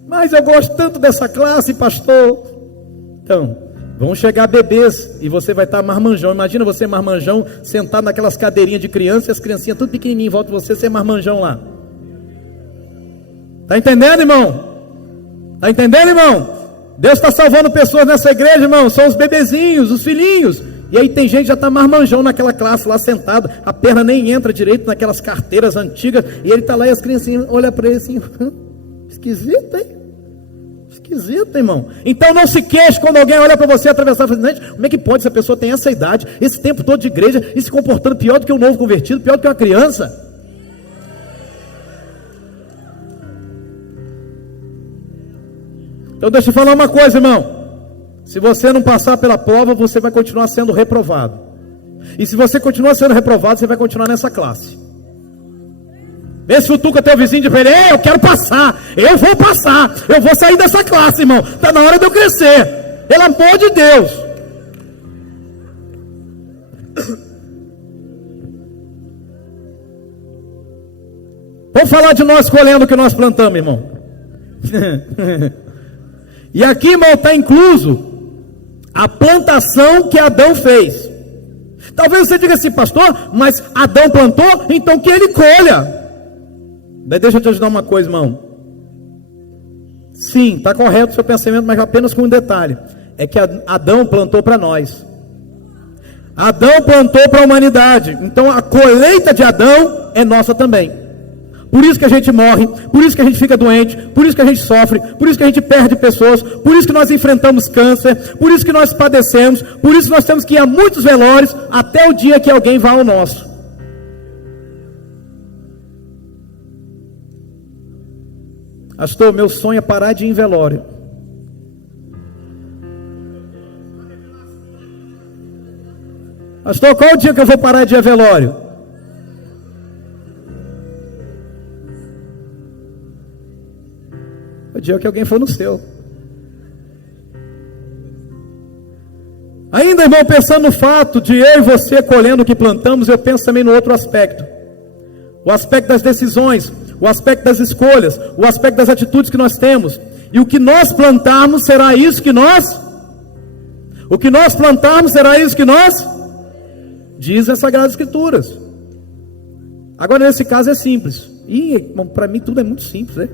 Mas eu gosto tanto dessa classe, pastor. Então, vão chegar bebês e você vai estar marmanjão. Imagina você marmanjão, sentado naquelas cadeirinhas de criança, e as criancinhas tudo pequenininho em volta de você, você marmanjão lá. Está entendendo, irmão? Está entendendo, irmão? Deus está salvando pessoas nessa igreja, irmão. São os bebezinhos, os filhinhos. E aí tem gente que já está marmanjão naquela classe lá sentado, a perna nem entra direito naquelas carteiras antigas, e ele está lá e as criancinhas olham para ele assim: esquisito, hein? Esquisito, irmão. Então não se queixe quando alguém olha para você atravessar a frente. Como é que pode essa pessoa ter essa idade, esse tempo todo de igreja, e se comportando pior do que um novo convertido, pior do que uma criança? Então deixa eu falar uma coisa, irmão. Se você não passar pela prova, você vai continuar sendo reprovado. E se você continuar sendo reprovado, você vai continuar nessa classe. Vê se futuca teu vizinho de ele, eu quero passar, eu vou passar, eu vou sair dessa classe, irmão. Está na hora de eu crescer, pelo amor de Deus. Vamos falar de nós colhendo o que nós plantamos, irmão. E aqui, irmão, está incluso a plantação que Adão fez. Talvez você diga assim, pastor, mas Adão plantou, então que ele colha. Daí deixa eu te ajudar uma coisa, irmão. Sim, está correto o seu pensamento, mas apenas com um detalhe. É que Adão plantou para nós. Adão plantou para a humanidade. Então a colheita de Adão é nossa também. Por isso que a gente morre, por isso que a gente fica doente, por isso que a gente sofre, por isso que a gente perde pessoas, por isso que nós enfrentamos câncer, por isso que nós padecemos, por isso que nós temos que ir a muitos velórios até o dia que alguém vá ao nosso. Pastor, meu sonho é parar de ir em velório. Pastor, qual o dia que eu vou parar de ir a velório? O dia que alguém for no seu. Ainda, irmão, pensando no fato de eu e você colhendo o que plantamos, eu penso também no outro aspecto. O aspecto das decisões, o aspecto das escolhas, o aspecto das atitudes que nós temos. E o que nós plantarmos será isso que nós... O que nós plantarmos será isso que nós... Diz as Sagradas Escrituras. Agora, nesse caso é simples. E para mim tudo é muito simples, né?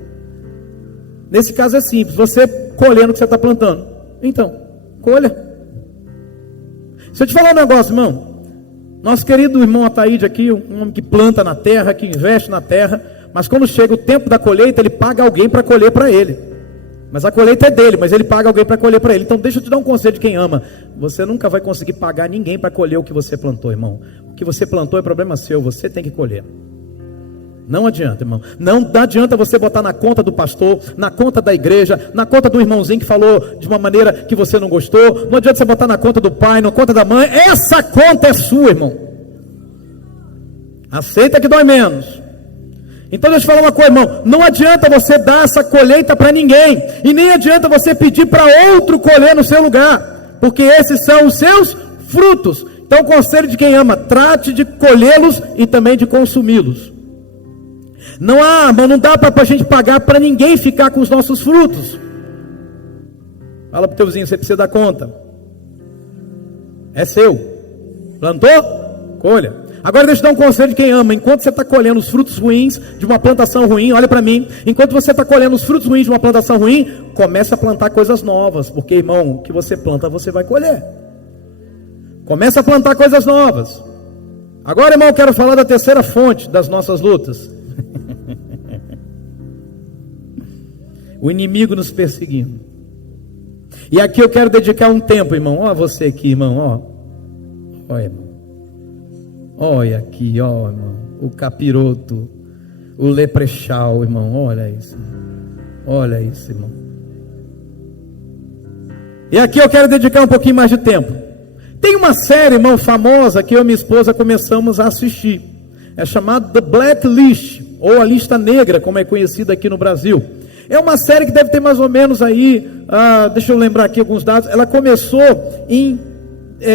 Nesse caso é simples, você colhendo o que você está plantando. Então, colha. Se eu te falar um negócio, irmão. Nosso querido irmão Ataíde aqui, um homem que planta na terra, que investe na terra. Mas quando chega o tempo da colheita, ele paga alguém para colher para ele. Mas a colheita é dele, mas ele paga alguém para colher para ele. Então deixa eu te dar um conselho de quem ama. Você nunca vai conseguir pagar ninguém para colher o que você plantou, irmão. O que você plantou é problema seu, você tem que colher. Não adianta, irmão. Não adianta você botar na conta do pastor, na conta da igreja, na conta do irmãozinho que falou de uma maneira que você não gostou. Não adianta você botar na conta do pai, na conta da mãe. Essa conta é sua, irmão. Aceita que dói menos. Então deixa eu falar uma coisa, irmão. Não adianta você dar essa colheita para ninguém. E nem adianta você pedir para outro colher no seu lugar. Porque esses são os seus frutos. Então o conselho de quem ama, trate de colhê-los e também de consumi-los. Não dá para a gente pagar para ninguém ficar com os nossos frutos. Fala para o teu vizinho, você precisa dar conta. É seu. Plantou? Colha. Agora deixa eu dar um conselho de quem ama. Enquanto você está colhendo os frutos ruins de uma plantação ruim, olha para mim. Enquanto você está colhendo os frutos ruins de uma plantação ruim, começa a plantar coisas novas. Porque, irmão, o que você planta, você vai colher. Começa a plantar coisas novas. Agora, irmão, eu quero falar da terceira fonte das nossas lutas. O inimigo nos perseguindo. E aqui eu quero dedicar um tempo, irmão. Olha você aqui, irmão. Olha, irmão. Olha aqui, ó, irmão. O capiroto. O leprechal, irmão. Olha isso. Olha isso, irmão. E aqui eu quero dedicar um pouquinho mais de tempo. Tem uma série, irmão, famosa que eu e minha esposa começamos a assistir. É chamada The Blacklist, ou a Lista Negra, como é conhecida aqui no Brasil. É uma série que deve ter mais ou menos aí, deixa eu lembrar aqui alguns dados. Ela começou em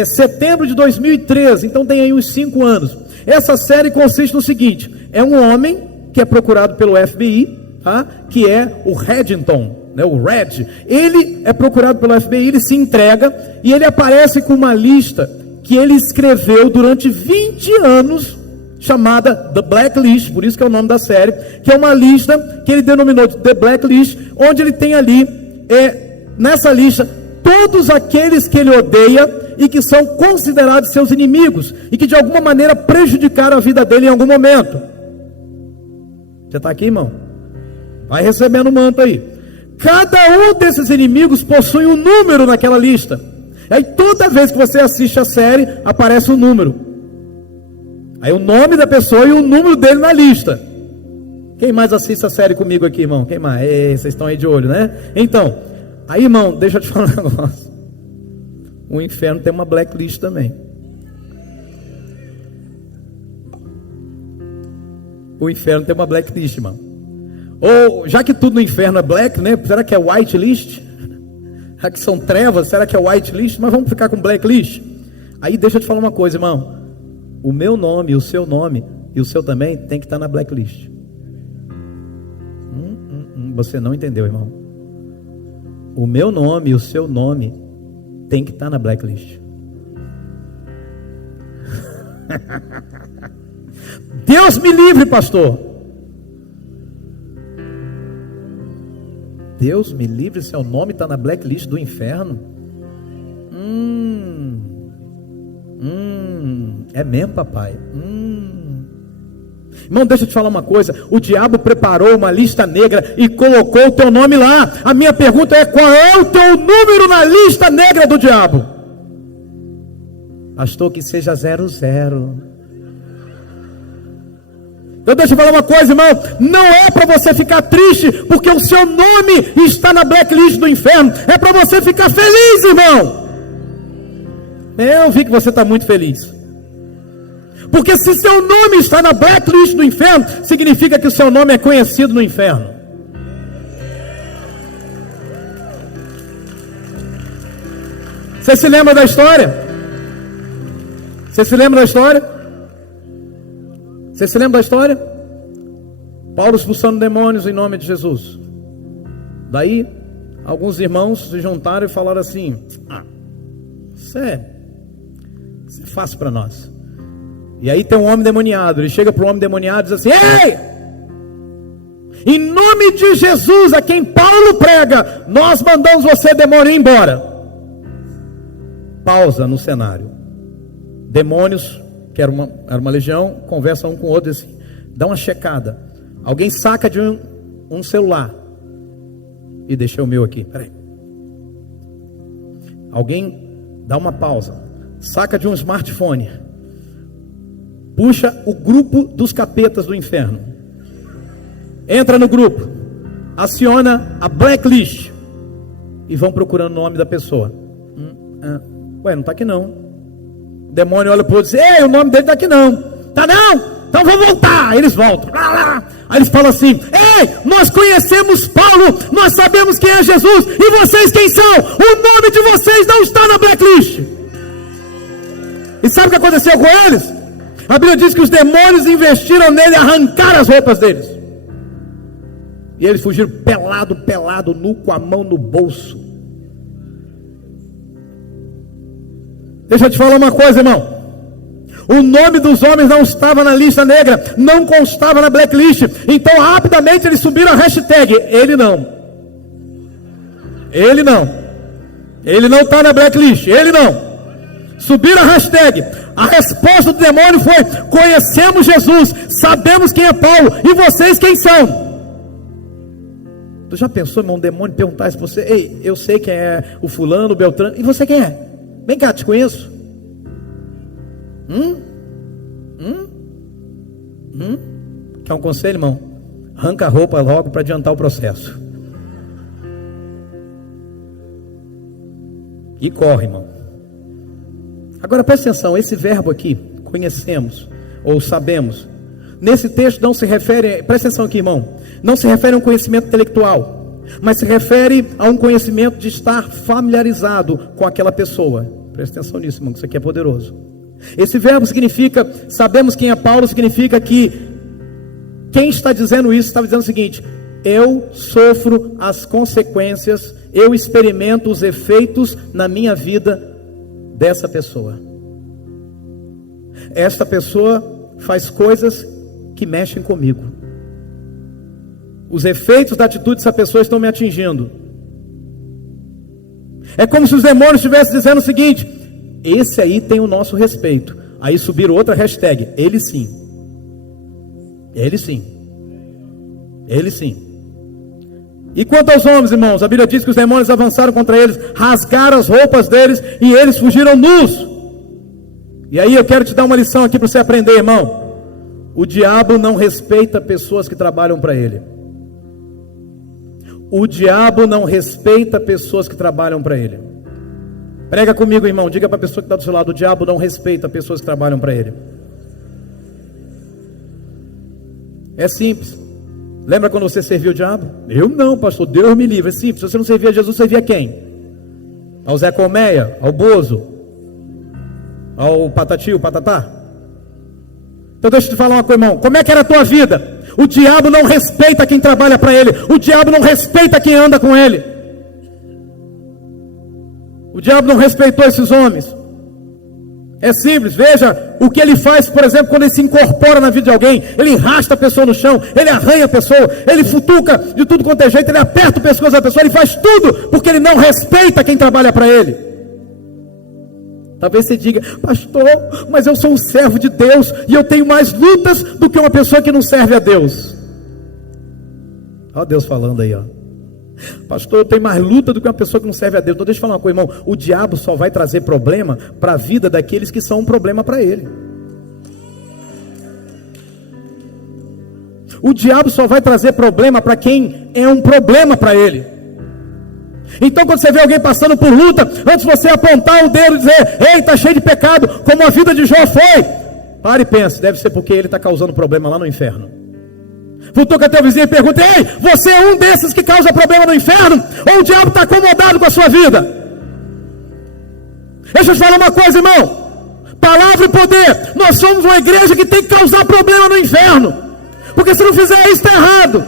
setembro de 2013, então tem aí uns 5 anos. Essa série consiste no seguinte: é um homem que é procurado pelo FBI, tá? Que é o Reddington, né? O Red. Ele é procurado pelo FBI, ele se entrega e ele aparece com uma lista que ele escreveu durante 20 anos, chamada The Blacklist, por isso que é o nome da série, que é uma lista que ele denominou de The Blacklist, onde ele tem ali, nessa lista, todos aqueles que ele odeia e que são considerados seus inimigos, e que de alguma maneira prejudicaram a vida dele em algum momento. Você está aqui, irmão? Vai recebendo o manto aí. Cada um desses inimigos possui um número naquela lista. Aí toda vez que você assiste a série, aparece um número. Aí o nome da pessoa e o número dele na lista. Quem mais assiste a série comigo aqui, irmão? Quem mais? Vocês estão aí de olho, né? Então, Aí, irmão, deixa eu te falar um negócio. O inferno tem uma blacklist também. O inferno tem uma blacklist, irmão. Ou, já que tudo no inferno é black, né? Será que é white list? Já que são trevas, será que é white list? Mas vamos ficar com blacklist. Aí deixa eu te falar uma coisa, irmão. O meu nome, o seu nome e o seu também tem que estar na blacklist. Você não entendeu, irmão. O meu nome e o seu nome tem que estar na blacklist. Deus me livre, pastor. Deus me livre, seu nome está na blacklist do inferno. É mesmo, papai? Irmão, deixa eu te falar uma coisa. O diabo preparou uma lista negra e colocou o teu nome lá. A minha pergunta é: qual é o teu número na lista negra do diabo? Pastor, que seja 00. Então deixa eu falar uma coisa, irmão. Não é para você ficar triste porque o seu nome está na blacklist do inferno. É para você ficar feliz, irmão. Eu vi que você está muito feliz. Porque se seu nome está na blacklist do inferno, significa que o seu nome é conhecido no inferno. Você se lembra da história? Você se lembra da história? Você se lembra da história? Paulo expulsando demônios em nome de Jesus. Daí, alguns irmãos se juntaram e falaram assim: isso é fácil para nós. E aí tem um homem demoniado. Ele chega para o homem demoniado e diz assim: ei! Em nome de Jesus, a quem Paulo prega, nós mandamos você, demônio, ir embora. Pausa no cenário. Demônios, que era uma legião, conversam um com o outro e assim: dá uma checada. Alguém saca de um celular e deixa o meu aqui. Peraí. Alguém dá uma pausa, saca de um smartphone, puxa o grupo dos capetas do inferno, entra no grupo, aciona a blacklist e vão procurando o nome da pessoa. Ué, não está aqui não. O demônio olha para o outro e diz: ei, o nome dele está aqui não. Tá não? Então vou voltar. Aí eles voltam. Aí eles falam assim: ei, nós conhecemos Paulo, nós sabemos quem é Jesus, e vocês quem são? O nome de vocês não está na blacklist. E sabe o que aconteceu com eles? A Bíblia diz que os demônios investiram nele, arrancaram as roupas deles. E eles fugiram pelado, nu, com a mão no bolso. Deixa eu te falar uma coisa, irmão. O nome dos homens não estava na lista negra, não constava na blacklist. Então rapidamente eles subiram a hashtag: ele não. Ele não. Ele não está na blacklist, ele não. Subiram a hashtag. A resposta do demônio foi: conhecemos Jesus, sabemos quem é Paulo, e vocês quem são? Tu já pensou, irmão, um demônio perguntar isso para você: ei, eu sei quem é o fulano, o Beltrano, e você quem é? Vem cá, te conheço. Quer um conselho, irmão? Arranca a roupa logo para adiantar o processo. E corre, irmão. Agora presta atenção, esse verbo aqui, conhecemos ou sabemos, nesse texto não se refere, presta atenção aqui, irmão, não se refere a um conhecimento intelectual, mas se refere a um conhecimento de estar familiarizado com aquela pessoa. Presta atenção nisso, irmão, que isso aqui é poderoso. Esse verbo significa, sabemos quem é Paulo, significa que quem está dizendo isso está dizendo o seguinte: eu sofro as consequências, eu experimento os efeitos na minha vida dessa pessoa. Esta pessoa faz coisas que mexem comigo. Os efeitos da atitude dessa pessoa estão me atingindo. É como se os demônios estivessem dizendo o seguinte: esse aí tem o nosso respeito. Aí subiram outra hashtag: ele sim. Ele sim. Ele sim. E quanto aos homens, irmãos, a Bíblia diz que os demônios avançaram contra eles, rasgaram as roupas deles e eles fugiram nus. E aí eu quero te dar uma lição aqui para você aprender, irmão. O diabo não respeita pessoas que trabalham para ele. O diabo não respeita pessoas que trabalham para ele. Prega comigo, irmão. Diga para a pessoa que está do seu lado: o diabo não respeita pessoas que trabalham para ele. É simples. Lembra quando você serviu o diabo? Eu não, pastor, Deus me livre. É simples. Se você não servia a Jesus, servia quem? Ao Zé Colmeia? Ao Bozo? Ao Patati, o Patatá? Então deixa eu te falar uma coisa, irmão. Como é que era a tua vida? O diabo não respeita quem trabalha para ele. O diabo não respeita quem anda com ele. O diabo não respeitou esses homens. É simples, veja o que ele faz, por exemplo, quando ele se incorpora na vida de alguém. Ele arrasta a pessoa no chão, ele arranha a pessoa, ele futuca de tudo quanto é jeito, ele aperta o pescoço da pessoa, ele faz tudo, porque ele não respeita quem trabalha para ele. Talvez você diga: pastor, mas eu sou um servo de Deus, e eu tenho mais lutas do que uma pessoa que não serve a Deus. Olha Deus falando aí, ó. Pastor, eu tenho mais luta do que uma pessoa que não serve a Deus. Então deixa eu falar uma coisa, irmão. O diabo só vai trazer problema para a vida daqueles que são um problema para ele. O diabo só vai trazer problema para quem é um problema para ele. Então quando você vê alguém passando por luta, antes de você apontar o dedo e dizer: ei, está cheio de pecado, como a vida de Jó foi, pare e pense, deve ser porque ele está causando problema lá no inferno. Futuca teu vizinho e pergunta: ei, você é um desses que causa problema no inferno? Ou o diabo está acomodado com a sua vida? Deixa eu te falar uma coisa, irmão. Palavra e poder. Nós somos uma igreja que tem que causar problema no inferno, porque se não fizer isso está errado.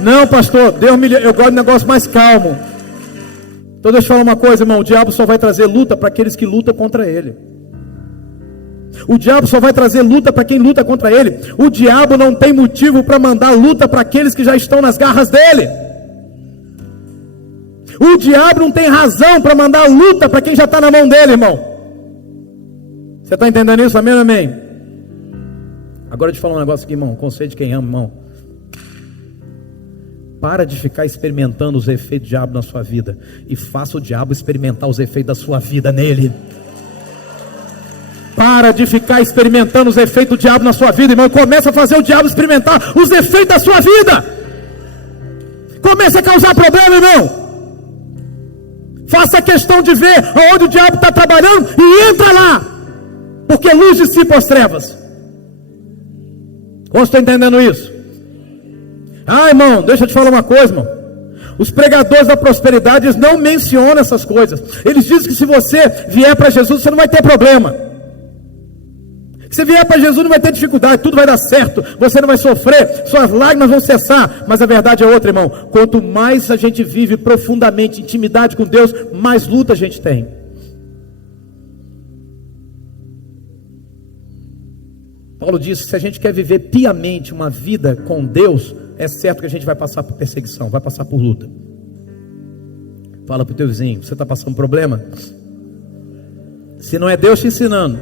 Não, pastor, Deus me livre, eu gosto de negócio mais calmo. Então deixa eu falar uma coisa, irmão. O diabo só vai trazer luta para aqueles que lutam contra ele. O diabo só vai trazer luta para quem luta contra ele. O diabo não tem motivo para mandar luta para aqueles que já estão nas garras dele. O diabo não tem razão para mandar luta para quem já está na mão dele, irmão. Você está entendendo isso? Amém, amém? Agora deixa eu falar um negócio aqui, irmão. Conselho de quem ama, irmão. Para de ficar experimentando os efeitos do diabo na sua vida, e faça o diabo experimentar os efeitos da sua vida nele. Para de ficar experimentando os efeitos do diabo na sua vida, irmão. Começa a fazer o diabo experimentar os efeitos da sua vida. Começa a causar problema, irmão. Faça questão de ver aonde o diabo está trabalhando e entra lá, porque luz dissipa as trevas. Como você está entendendo isso? Ah, irmão, deixa eu te falar uma coisa, irmão. Os pregadores da prosperidade, eles não mencionam essas coisas. Eles dizem que se você vier para Jesus, você não vai ter problema. Se você vier para Jesus, não vai ter dificuldade, tudo vai dar certo, você não vai sofrer, suas lágrimas vão cessar. Mas a verdade é outra, irmão. Quanto mais a gente vive profundamente intimidade com Deus, mais luta a gente tem. Paulo disse: se a gente quer viver piamente uma vida com Deus, é certo que a gente vai passar por perseguição, vai passar por luta. Fala para o teu vizinho: você está passando um problema? Se não é Deus te ensinando,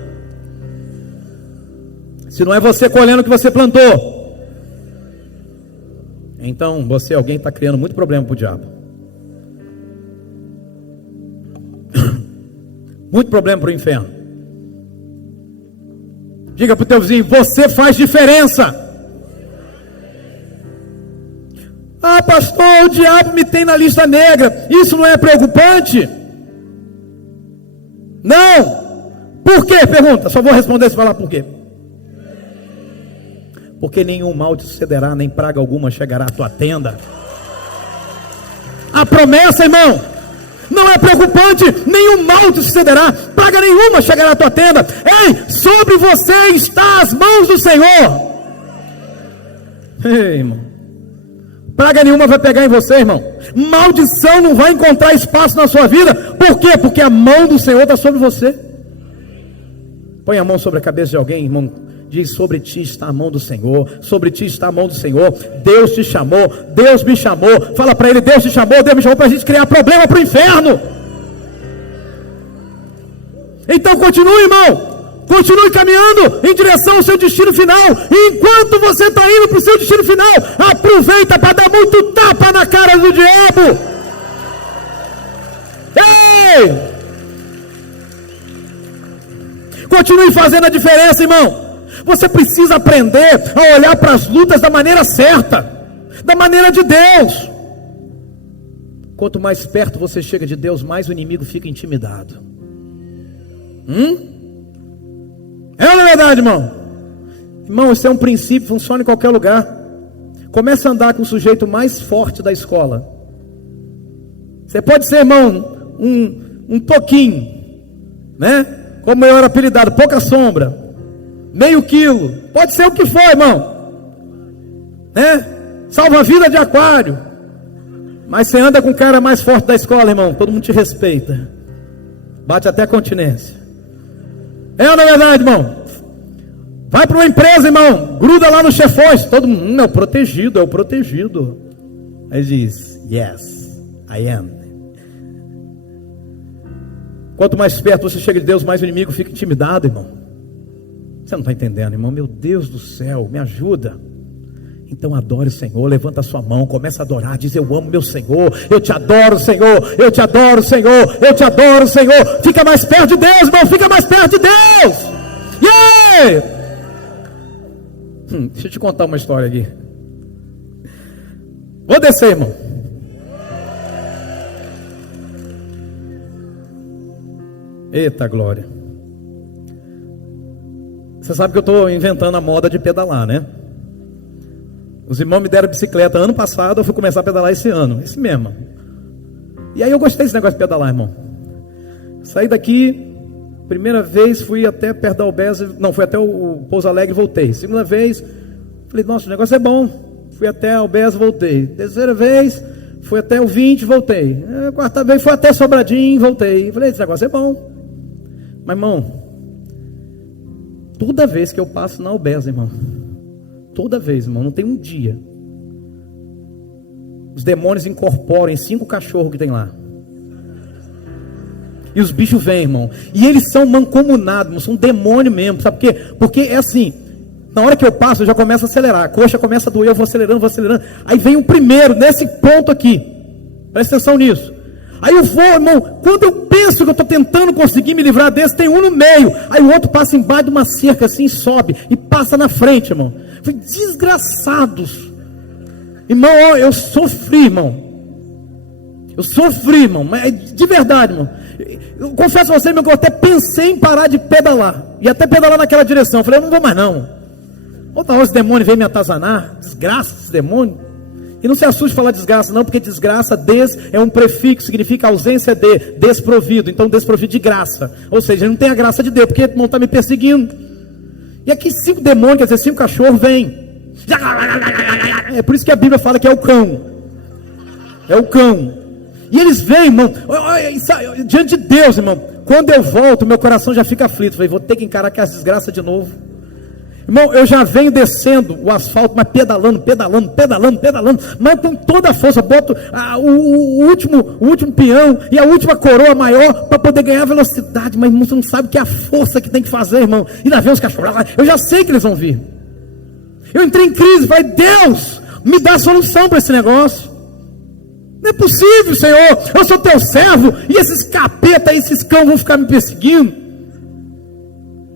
se não é você colhendo o que você plantou, então alguém está criando muito problema para o diabo. Muito problema para o inferno. Diga para o teu vizinho: você faz diferença. Ah, pastor, o diabo me tem na lista negra. Isso não é preocupante? Não. Por quê? Pergunta. Só vou responder se falar por quê. Porque nenhum mal te sucederá, nem praga alguma chegará à tua tenda. A promessa, irmão, não é preocupante. Nenhum mal te sucederá, praga nenhuma chegará à tua tenda. Ei, sobre você está as mãos do Senhor. Ei, irmão, praga nenhuma vai pegar em você, irmão. Maldição não vai encontrar espaço na sua vida. Por quê? Porque a mão do Senhor está sobre você. Põe a mão sobre a cabeça de alguém, irmão. Diz: sobre ti está a mão do Senhor. Sobre ti está a mão do Senhor. Deus te chamou, Deus me chamou. Fala para ele: Deus te chamou, Deus me chamou para a gente criar problema para o inferno. Então continue, irmão. Continue caminhando em direção ao seu destino final. E enquanto você está indo para o seu destino final, aproveita para dar muito tapa na cara do diabo. Ei! Continue fazendo a diferença, irmão. Você precisa aprender a olhar para as lutas da maneira certa, da maneira de Deus. Quanto mais perto você chega de Deus, mais o inimigo fica intimidado. É ou não é verdade, irmão? Irmão, isso é um princípio, funciona em qualquer lugar. Começa a andar com o sujeito mais forte da escola. Você pode ser, irmão, um pouquinho, né? Como eu era apelidado, pouca sombra, meio quilo, pode ser o que for, irmão, né? Salva-vida de aquário. Mas você anda com o cara mais forte da escola, irmão, todo mundo te respeita, bate até continência. É ou não é verdade, irmão? Vai para uma empresa, irmão, gruda lá nos chefões, todo mundo, é o protegido, é o protegido. Aí diz, yes, I am. Quanto mais perto você chega de Deus, mais o inimigo fica intimidado, irmão. Você não está entendendo, irmão? Meu Deus do céu, me ajuda. Então adore o Senhor, levanta a sua mão, começa a adorar, diz: eu amo meu Senhor, eu te adoro, Senhor, eu te adoro, Senhor, eu te adoro, Senhor. Fica mais perto de Deus, irmão, fica mais perto de Deus. Yeah! Deixa eu te contar uma história aqui. Vou descer, irmão. Eita glória. Você sabe que eu estou inventando a moda de pedalar, né? Os irmãos me deram bicicleta ano passado, eu fui começar a pedalar esse ano, esse mesmo. E aí eu gostei desse negócio de pedalar, irmão. Saí daqui, primeira vez fui até perto da Albesa, não, fui até o Pouso Alegre e voltei. Segunda vez, falei, nossa, o negócio é bom. Fui até a Albesa, voltei. Terceira vez, fui até o 20, voltei. Quarta vez, fui até Sobradinho, voltei. Falei, esse negócio é bom. Mas, irmão, toda vez que eu passo na Albesa, irmão, toda vez, irmão, não tem um dia, os demônios incorporam em 5 cachorros que tem lá. E os bichos vêm, irmão, e eles são mancomunados, irmão, são demônio mesmo, sabe por quê? Porque é assim, na hora que eu passo, eu já começo a acelerar, a coxa começa a doer, eu vou acelerando, aí vem o primeiro, nesse ponto aqui, presta atenção nisso. Aí eu vou, irmão, quando eu penso que eu estou tentando conseguir me livrar desse, tem um no meio, aí o outro passa embaixo de uma cerca assim, sobe, e passa na frente, irmão. Foi desgraçados. Irmão, eu sofri, irmão. Eu sofri, irmão, mas de verdade, irmão. Eu confesso a você, irmão, que eu até pensei em parar de pedalar, e até pedalar naquela direção. Eu falei, eu não vou mais não. Outra hora esse demônio veio me atazanar, desgraça esse demônio. E não se assuste de falar desgraça não, porque desgraça, des, é um prefixo, significa ausência de, desprovido. Então desprovido de graça, ou seja, ele não tem a graça de Deus, porque ele não está me perseguindo. E aqui 5 demônios, quer dizer, 5 cachorros vêm. É por isso que a Bíblia fala que é o cão. É o cão. E eles vêm, irmão, diante de Deus, irmão. Quando eu volto, meu coração já fica aflito. Falei, vou ter que encarar aquelas desgraças de novo. Irmão, eu já venho descendo o asfalto, mas pedalando, mas com toda a força, boto o último peão e a última coroa maior para poder ganhar velocidade. Mas irmão, você não sabe que é a força que tem que fazer, irmão. E lá vem os cachorros, eu já sei que eles vão vir. Eu entrei em crise, falei, Deus, me dá a solução para esse negócio. Não é possível, Senhor, eu sou teu servo e esses capetas, esses cães vão ficar me perseguindo.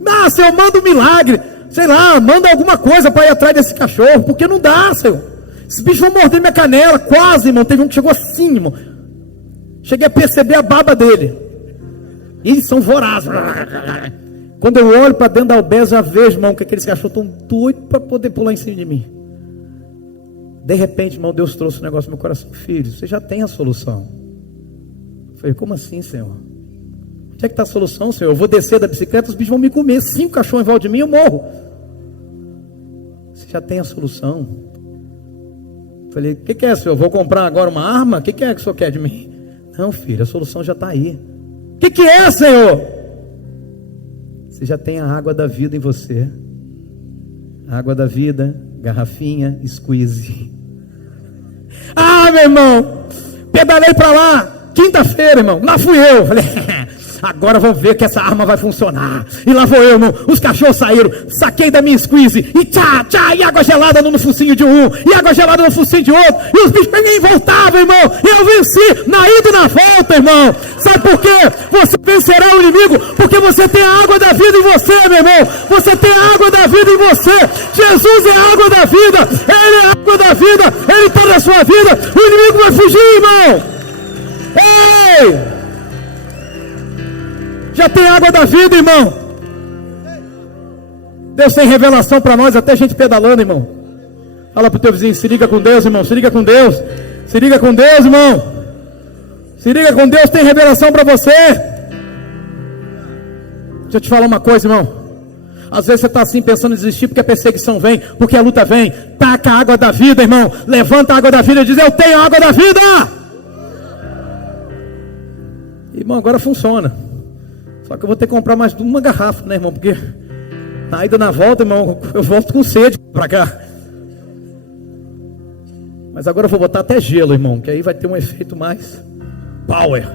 Ah, Senhor, manda um milagre. Sei lá, manda alguma coisa para ir atrás desse cachorro, porque não dá, Senhor. Esses bichos vão morder minha canela, quase, irmão. Teve um que chegou assim, irmão. Cheguei a perceber a baba dele. E eles são vorazes. Quando eu olho para dentro da Albesa, já vejo, irmão, que aqueles cachorros estão doidos para poder pular em cima de mim. De repente, irmão, Deus trouxe um negócio no meu coração. Filho, você já tem a solução. Eu falei, como assim, Senhor? Onde é que está a solução, Senhor? Eu vou descer da bicicleta, os bichos vão me comer. 5 cachorros em volta de mim, eu morro. Você já tem a solução. Falei, o que é, Senhor? Eu vou comprar agora uma arma? O que é que o Senhor quer de mim? Não, filho, a solução já está aí. O que é, Senhor? Você já tem a água da vida em você. A água da vida, garrafinha, squeeze. Ah, meu irmão, pedalei para lá, quinta-feira, irmão, lá fui eu. Falei, agora vou ver que essa arma vai funcionar. E lá vou eu, irmão. Os cachorros saíram. Saquei da minha squeeze. E tchá, e água gelada no focinho de um. E água gelada no focinho de outro. E os bichos nem voltavam, irmão. Eu venci na ida e na volta, irmão. Sabe por quê? Você vencerá o inimigo. Porque você tem a água da vida em você, meu irmão. Você tem a água da vida em você. Jesus é a água da vida. Ele é a água da vida. Ele está na sua vida. O inimigo vai fugir, irmão. Ei! Já tem água da vida, irmão. Deus tem revelação para nós, até gente pedalando, irmão. Fala pro teu vizinho, se liga com Deus, irmão. Se liga com Deus. Se liga com Deus, irmão. Se liga com Deus, tem revelação para você. Deixa eu te falar uma coisa, irmão. Às vezes você está assim pensando em desistir porque a perseguição vem, porque a luta vem. Taca a água da vida, irmão. Levanta a água da vida e diz: eu tenho a água da vida. Irmão, agora funciona. Só que eu vou ter que comprar mais uma garrafa, né, irmão? Porque na ida na volta, irmão, eu volto com sede para cá. Mas agora eu vou botar até gelo, irmão, que aí vai ter um efeito mais power.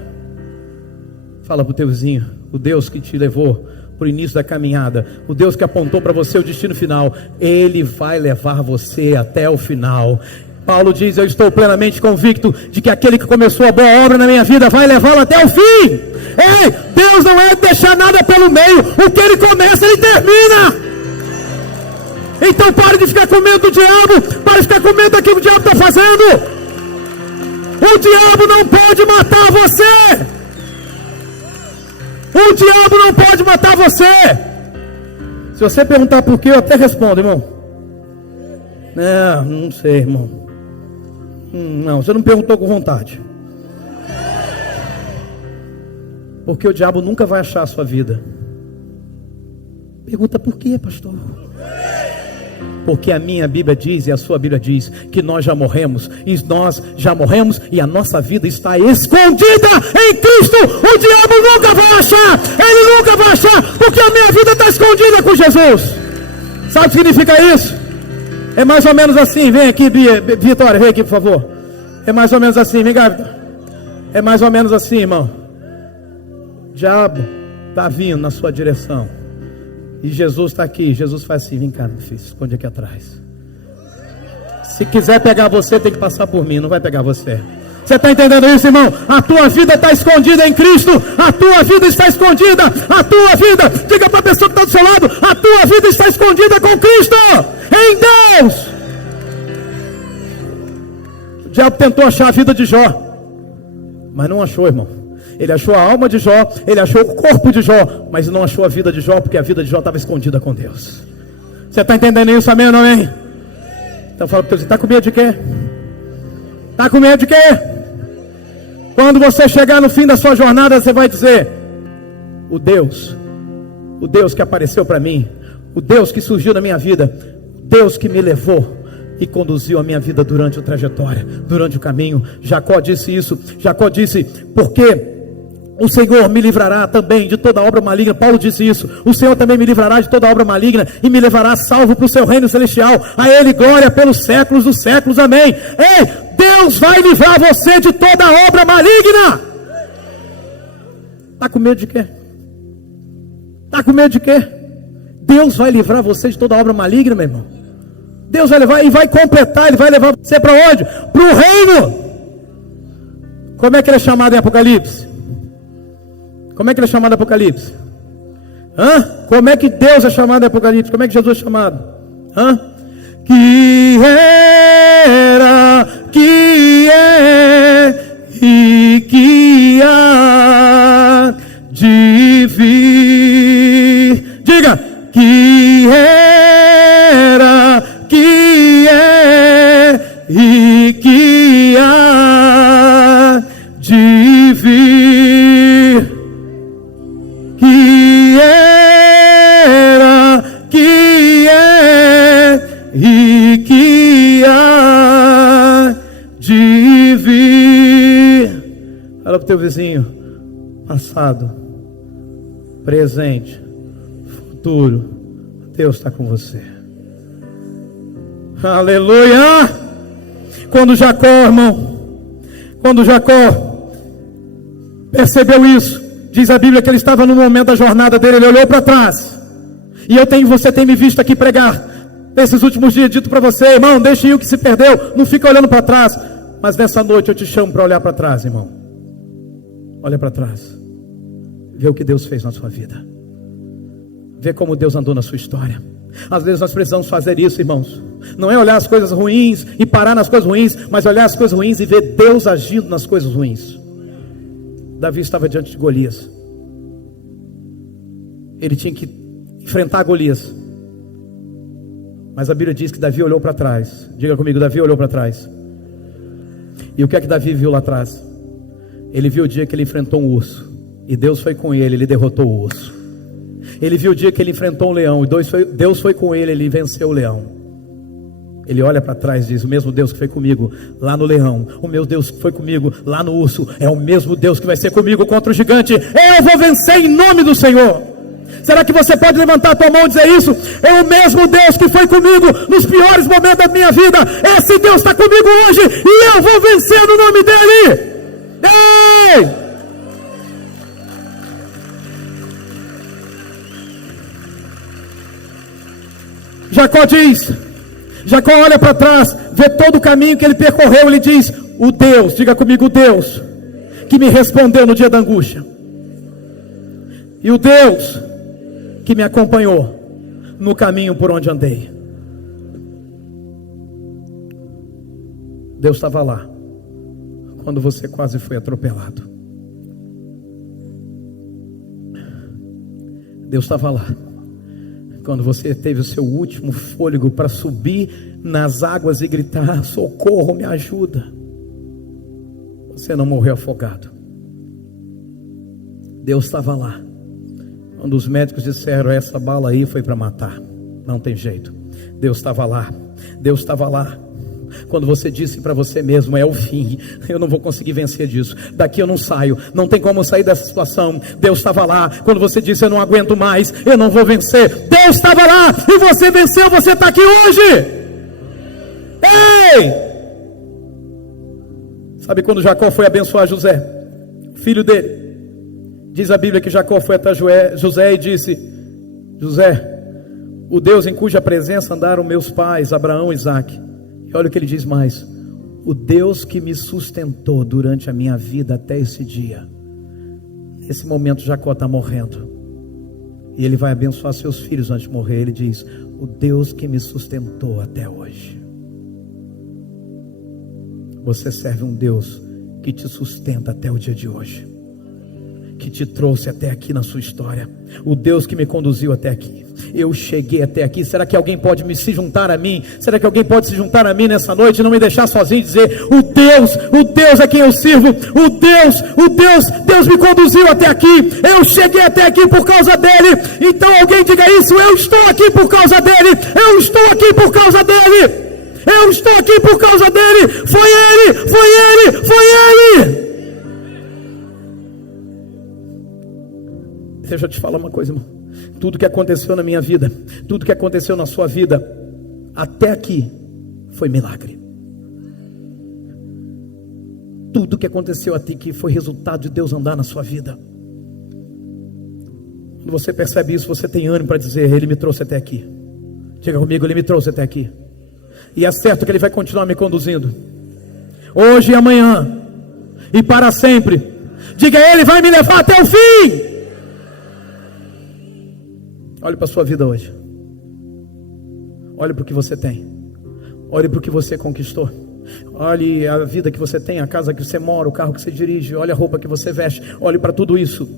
Fala pro teu vizinho: o Deus que te levou para o início da caminhada, o Deus que apontou para você o destino final, Ele vai levar você até o final. Paulo diz: eu estou plenamente convicto de que aquele que começou a boa obra na minha vida vai levá-lo até o fim. Ei, Deus não é deixar nada pelo meio. O que Ele começa, Ele termina. Então pare de ficar com medo do diabo. Pare de ficar com medo daquilo que o diabo está fazendo. O diabo não pode matar você. O diabo não pode matar você. Se você perguntar por quê, eu até respondo, irmão. Não sei, irmão. Não, você não perguntou com vontade. Porque o diabo nunca vai achar a sua vida. Pergunta por quê, pastor? Porque a minha Bíblia diz e a sua Bíblia diz que nós já morremos e a nossa vida está escondida em Cristo. O diabo nunca vai achar, ele nunca vai achar, porque a minha vida está escondida com Jesus. Sabe o que significa isso? É mais ou menos assim. Vem aqui, Vitória, vem aqui por favor. É mais ou menos assim, vem cá. É mais ou menos assim, irmão. O diabo está vindo na sua direção e Jesus está aqui. Jesus faz assim: vem cá, meu filho, esconde aqui atrás. Se quiser pegar você, tem que passar por mim, não vai pegar você. Você está entendendo isso, irmão? A tua vida está escondida em Cristo. A tua vida está escondida. A tua vida, diga para a pessoa que está do seu lado: a tua vida está escondida com Cristo, em Deus. O diabo tentou achar a vida de Jó, mas não achou, irmão. Ele achou a alma de Jó, ele achou o corpo de Jó, mas não achou a vida de Jó, porque a vida de Jó estava escondida com Deus. Você está entendendo isso, amém ou não, amém? Então fala para o teu vizinho: está com medo de quê? Está com medo de quê? Quando você chegar no fim da sua jornada, você vai dizer: o Deus que apareceu para mim, o Deus que surgiu na minha vida, o Deus que me levou e conduziu a minha vida durante a trajetória, durante o caminho. Jacó disse isso. Jacó disse: porque o Senhor me livrará também de toda obra maligna. Paulo disse isso: o Senhor também me livrará de toda obra maligna e me levará salvo para o seu reino celestial. A Ele glória pelos séculos dos séculos, amém. Ei, Deus vai livrar você de toda obra maligna. Está com medo de quê? Está com medo de quê? Deus vai livrar você de toda obra maligna, meu irmão. Deus vai levar e vai completar. Ele vai levar você para onde? Para o reino. Como é que ele é chamado em Apocalipse? Como é que ele é chamado em Apocalipse? Como é que Deus é chamado em Apocalipse? Como é que Jesus é chamado? Que era, que é e que há de vir. Diga: que era, que é e que há de vir. Que era, que é e que há de vir. Fala pro teu vizinho: passado, presente, futuro, Deus está com você. Aleluia! Quando Jacó, irmão, quando Jacó percebeu isso, diz a Bíblia que ele estava no momento da jornada dele, ele olhou para trás. E você tem me visto aqui pregar nesses últimos dias, dito para você: irmão, deixe ir o que se perdeu, não fica olhando para trás. Mas nessa noite eu te chamo para olhar para trás, irmão. Olha para trás, vê o que Deus fez na sua vida, vê como Deus andou na sua história. Às vezes nós precisamos fazer isso, irmãos. Não é olhar as coisas ruins e parar nas coisas ruins, mas olhar as coisas ruins e ver Deus agindo nas coisas ruins. Davi estava diante de Golias. Ele tinha que enfrentar Golias. Mas a Bíblia diz que Davi olhou para trás. Diga comigo, Davi olhou para trás. E o que é que Davi viu lá atrás? Ele viu o dia que ele enfrentou um urso, e Deus foi com ele, ele derrotou o urso. Ele viu o dia que ele enfrentou um leão, e Deus foi com ele, ele venceu o leão. Ele olha para trás e diz: o mesmo Deus que foi comigo lá no leão, o meu Deus que foi comigo lá no urso, é o mesmo Deus que vai ser comigo contra o gigante. Eu vou vencer em nome do Senhor. Será que você pode levantar a tua mão e dizer isso? É o mesmo Deus que foi comigo nos piores momentos da minha vida. Esse Deus está comigo hoje, e eu vou vencer no nome dEle. Ei! Jacó olha para trás, vê todo o caminho que ele percorreu, ele diz: o Deus, diga comigo, o Deus que me respondeu no dia da angústia, e o Deus que me acompanhou no caminho por onde andei. Deus estava lá quando você quase foi atropelado. Deus estava lá quando você teve o seu último fôlego para subir nas águas e gritar: socorro, me ajuda. Você não morreu afogado. Deus estava lá quando os médicos disseram: essa bala aí foi para matar, não tem jeito. Deus estava lá. Deus estava lá quando você disse para você mesmo: é o fim, eu não vou conseguir vencer disso, daqui eu não saio, não tem como sair dessa situação. Deus estava lá quando você disse: eu não aguento mais, eu não vou vencer. Deus estava lá e você venceu, você está aqui hoje. Ei! Sabe quando Jacó foi abençoar José, filho dele? Diz a Bíblia que Jacó foi até José e disse: José, o Deus em cuja presença andaram meus pais, Abraão e Isaque. E olha o que ele diz mais: o Deus que me sustentou durante a minha vida até esse dia. Nesse momento Jacó está morrendo, e ele vai abençoar seus filhos antes de morrer. Ele diz: o Deus que me sustentou até hoje. Você serve um Deus que te sustenta até o dia de hoje, que te trouxe até aqui na sua história. O Deus que me conduziu até aqui. Eu cheguei até aqui. Será que alguém pode se juntar a mim? Será que alguém pode se juntar a mim nessa noite e não me deixar sozinho e dizer: o Deus a quem eu sirvo, Deus me conduziu até aqui. Eu cheguei até aqui por causa dele. Então alguém diga isso: eu estou aqui por causa dele. Eu estou aqui por causa dele. Eu estou aqui por causa dele. Foi ele, foi ele, foi ele. Deixa eu te falar uma coisa, irmão. Tudo que aconteceu na minha vida, tudo que aconteceu na sua vida, até aqui, foi milagre. Tudo que aconteceu até aqui foi resultado de Deus andar na sua vida. Quando você percebe isso, você tem ânimo para dizer: ele me trouxe até aqui. Diga comigo: ele me trouxe até aqui. E é certo que ele vai continuar me conduzindo, hoje e amanhã, e para sempre. Diga: ele vai me levar até o fim. Olhe para a sua vida hoje. Olhe para o que você tem. Olhe para o que você conquistou. Olhe a vida que você tem, a casa que você mora, o carro que você dirige. Olhe a roupa que você veste. Olhe para tudo isso.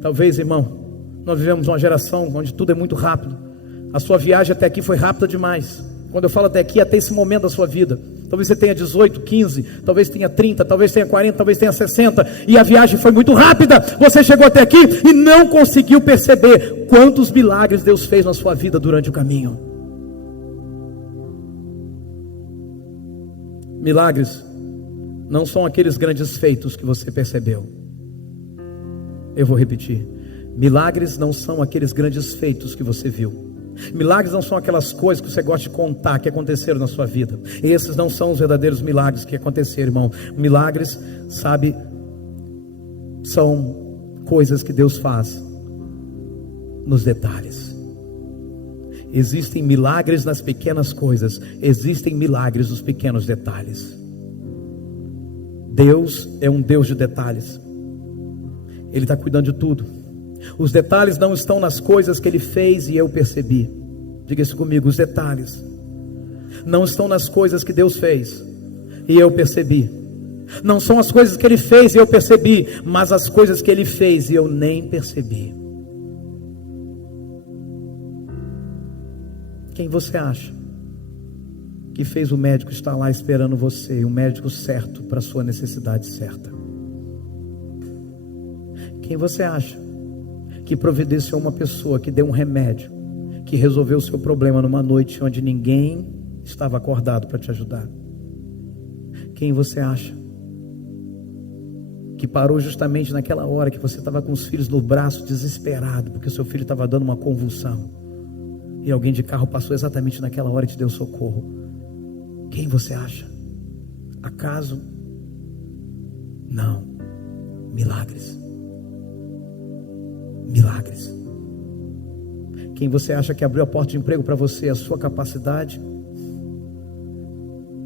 Talvez, irmão, nós vivemos uma geração onde tudo é muito rápido. A sua viagem até aqui foi rápida demais. Quando eu falo até aqui, até esse momento da sua vida. Talvez você tenha 18, 15, talvez tenha 30, talvez tenha 40, talvez tenha 60. E a viagem foi muito rápida. Você chegou até aqui e não conseguiu perceber quantos milagres Deus fez na sua vida durante o caminho. Milagres não são aqueles grandes feitos que você percebeu. Eu vou repetir: milagres não são aqueles grandes feitos que você viu. Milagres não são aquelas coisas que você gosta de contar que aconteceram na sua vida. Esses não são os verdadeiros milagres que aconteceram, irmão. Milagres, sabe, são coisas que Deus faz nos detalhes. Existem milagres nas pequenas coisas, existem milagres nos pequenos detalhes. Deus é um Deus de detalhes. Ele está cuidando de tudo. Os detalhes não estão nas coisas que Ele fez e eu percebi. Diga isso comigo: os detalhes não estão nas coisas que Deus fez e eu percebi. Não são as coisas que ele fez e eu percebi, mas as coisas que ele fez e eu nem percebi. Quem você acha que fez o médico estar lá esperando você, e o médico certo para a sua necessidade certa? Quem você acha que providenciou uma pessoa que deu um remédio, que resolveu o seu problema numa noite onde ninguém estava acordado para te ajudar? Quem você acha que parou justamente naquela hora que você estava com os filhos no braço, desesperado, porque o seu filho estava dando uma convulsão, e alguém de carro passou exatamente naquela hora e te deu socorro? Quem você acha? Acaso? Não. Milagres. Milagres. Quem você acha que abriu a porta de emprego para você? A sua capacidade?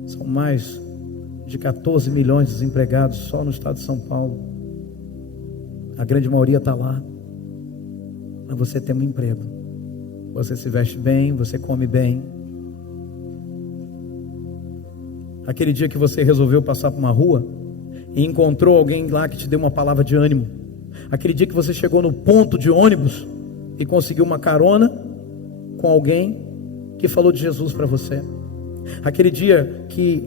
São mais de 14 milhões de desempregados só no estado de São Paulo. A grande maioria está lá. Mas você tem um emprego. Você se veste bem, você come bem. Aquele dia que você resolveu passar por uma rua e encontrou alguém lá que te deu uma palavra de ânimo. Aquele dia que você chegou no ponto de ônibus e conseguiu uma carona com alguém que falou de Jesus para você. Aquele dia que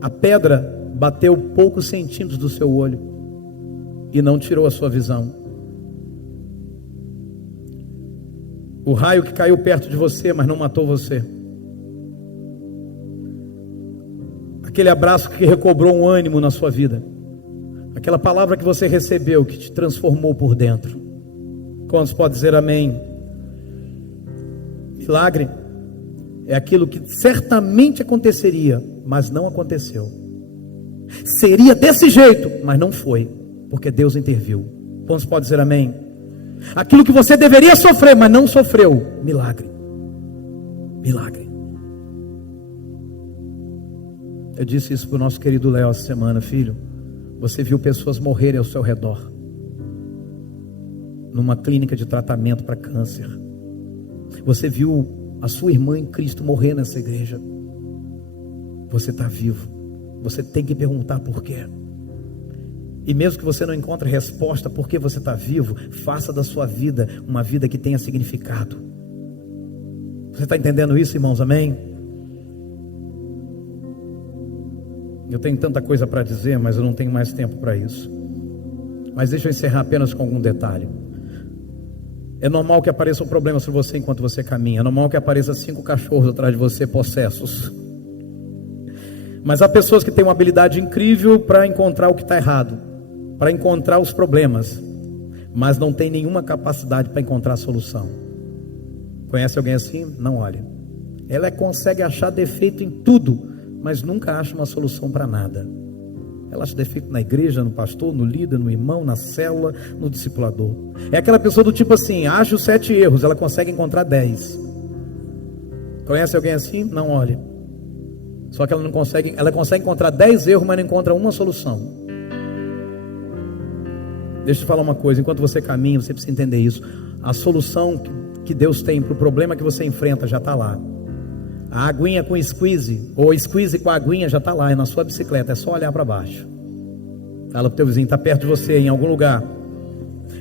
a pedra bateu poucos centímetros do seu olho e não tirou a sua visão. O raio que caiu perto de você, mas não matou você. Aquele abraço que recobrou um ânimo na sua vida. Aquela palavra que você recebeu, que te transformou por dentro. Quantos podem dizer amém? Milagre é aquilo que certamente aconteceria, mas não aconteceu. Seria desse jeito, mas não foi, porque Deus interviu. Quantos podem dizer amém? Aquilo que você deveria sofrer, mas não sofreu. Milagre. Milagre. Eu disse isso para o nosso querido Léo essa semana. Filho, você viu pessoas morrerem ao seu redor, numa clínica de tratamento para câncer. Você viu a sua irmã em Cristo morrer nessa igreja. Você está vivo. Você tem que perguntar por quê. E mesmo que você não encontre resposta por que você está vivo, faça da sua vida uma vida que tenha significado. Você está entendendo isso, irmãos? Amém? Eu tenho tanta coisa para dizer, mas eu não tenho mais tempo para isso. Mas deixa eu encerrar apenas com algum detalhe. É normal que apareçam problemas sobre você enquanto você caminha. É normal que apareçam 5 cachorros atrás de você possessos. Mas há pessoas que têm uma habilidade incrível para encontrar o que está errado, para encontrar os problemas, mas não tem nenhuma capacidade para encontrar a solução. Conhece alguém assim? Não olhe. Ela consegue achar defeito em tudo, mas nunca acha uma solução para nada. Ela acha defeito na igreja, no pastor, no líder, no irmão, na célula, no discipulador. É aquela pessoa do tipo assim, acha os 7 erros, ela consegue encontrar 10. Conhece alguém assim? Não olhe. Só que ela consegue encontrar 10 erros, mas não encontra uma solução. Deixa eu te falar uma coisa, enquanto você caminha, você precisa entender isso. A solução que Deus tem para o problema que você enfrenta já está lá. A aguinha com squeeze, ou squeeze com a aguinha já está lá, é na sua bicicleta, é só olhar para baixo. Fala para o teu vizinho, está perto de você, em algum lugar.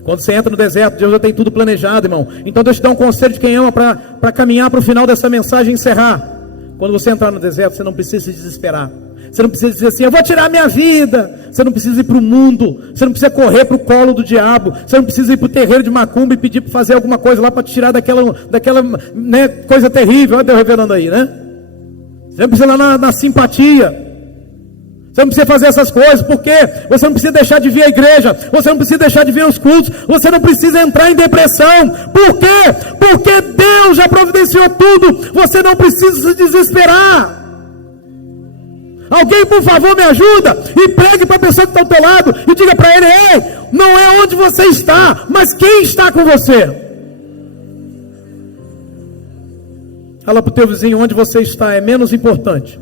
Quando você entra no deserto, Deus já tem tudo planejado, irmão. Então deixa eu te dar um conselho de quem ama para caminhar para o final dessa mensagem e encerrar. Quando você entrar no deserto, você não precisa se desesperar. Você não precisa dizer assim, eu vou tirar minha vida. Você não precisa ir para o mundo. Você não precisa correr para o colo do diabo. Você não precisa ir para o terreiro de macumba e pedir para fazer alguma coisa lá para te tirar daquela né, coisa terrível. Olha Deus revelando aí, né? Você não precisa ir lá na simpatia. Você não precisa fazer essas coisas. Por quê? Você não precisa deixar de vir à igreja. Você não precisa deixar de vir aos cultos. Você não precisa entrar em depressão. Por quê? Porque Deus já providenciou tudo. Você não precisa se desesperar. Alguém, por favor, me ajuda e pregue para a pessoa que está ao teu lado e diga para ele, ei, não é onde você está, mas quem está com você. Fala para o teu vizinho, onde você está é menos importante